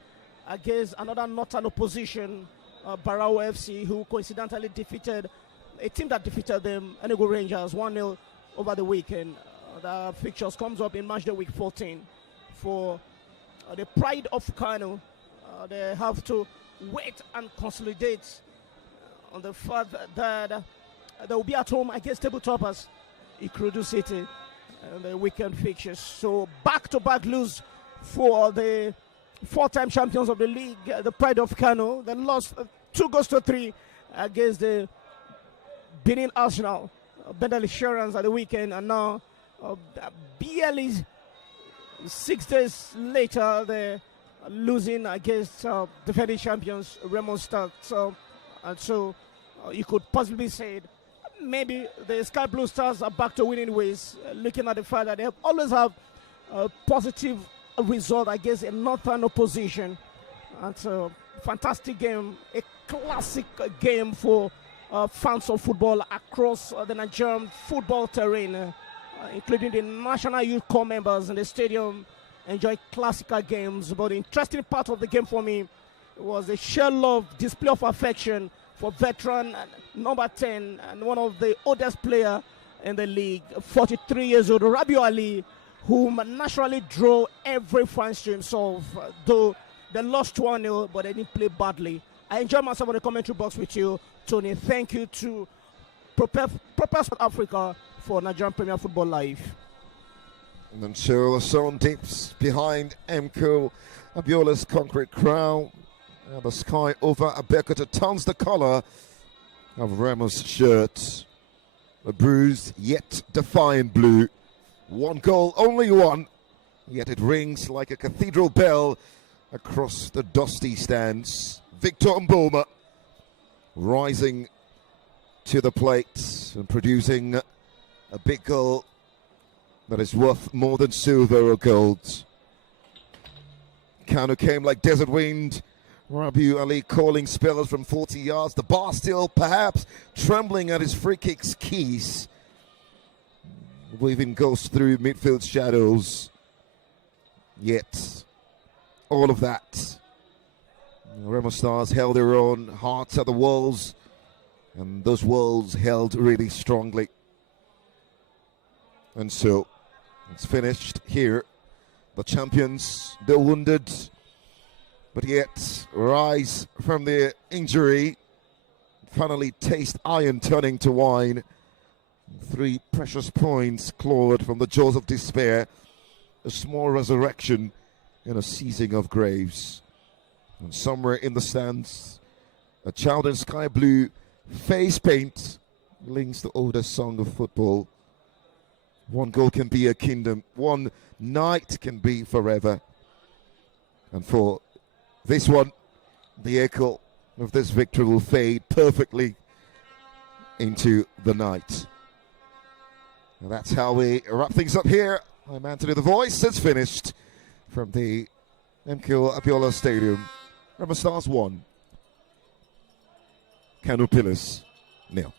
against another northern opposition, Barao FC, who coincidentally defeated a team that defeated them, Enugu Rangers, 1-0 over the weekend. The fixtures comes up in matchday week 14 for the pride of KANO. They have to wait and consolidate on the fact that they will be at home against table toppers, Ikorodu City, and the weekend fixtures. So back-to-back lose for the four-time champions of the league, the pride of KANO. They lost 2-3 against the Benin Arsenal, Bedell Insurance at the weekend, and now barely 6 days later they're losing against defending champions Remo Stars. So you could possibly say maybe the Sky Blue Stars are back to winning ways, looking at the fact that they have always have a positive result against a northern opposition. And so fantastic game, a classic game for fans of football across the Nigerian football terrain, including the National Youth Corps members in the stadium. Enjoy classical games, but the interesting part of the game for me was the sheer love, display of affection for veteran number 10 and one of the oldest player in the league, 43 years old, Rabiu Ali, whom naturally drew every fans to himself, though they lost 1-0, but they didn't play badly. I enjoyed myself in the commentary box with you, Tony. Thank you to Prepare South Africa for Nigerian Premier Football Live. And so the sun dips behind MKO Abiola's concrete crown. And the sky over Abekota turns the color of Remo's shirt. A bruised yet defiant blue. One goal, only one. Yet it rings like a cathedral bell across the dusty stands. Victor Mboma rising to the plate and producing a big goal that is worth more than silver or gold. KANO came like desert wind. Rabiu Ali calling spellers from 40 yards. The bar still perhaps trembling at his free kick's keys. Weaving goes through midfield shadows. Yet, all of that. Remo Stars held their own, hearts at the walls. And those walls held really strongly. And so, it's finished here. The champions, the wounded, but yet rise from their injury. Finally taste iron turning to wine. 3 precious points clawed from the jaws of despair. A small resurrection and a seizing of graves. And somewhere in the stands, a child in sky blue face paint links the oldest song of football. One goal can be a kingdom. One night can be forever. And for this one, the echo of this victory will fade perfectly into the night. And that's how we wrap things up here. I'm Anthony the Voice. It's finished from the MKO Abiola Stadium. Remo Stars 1, KANO Pillars 0.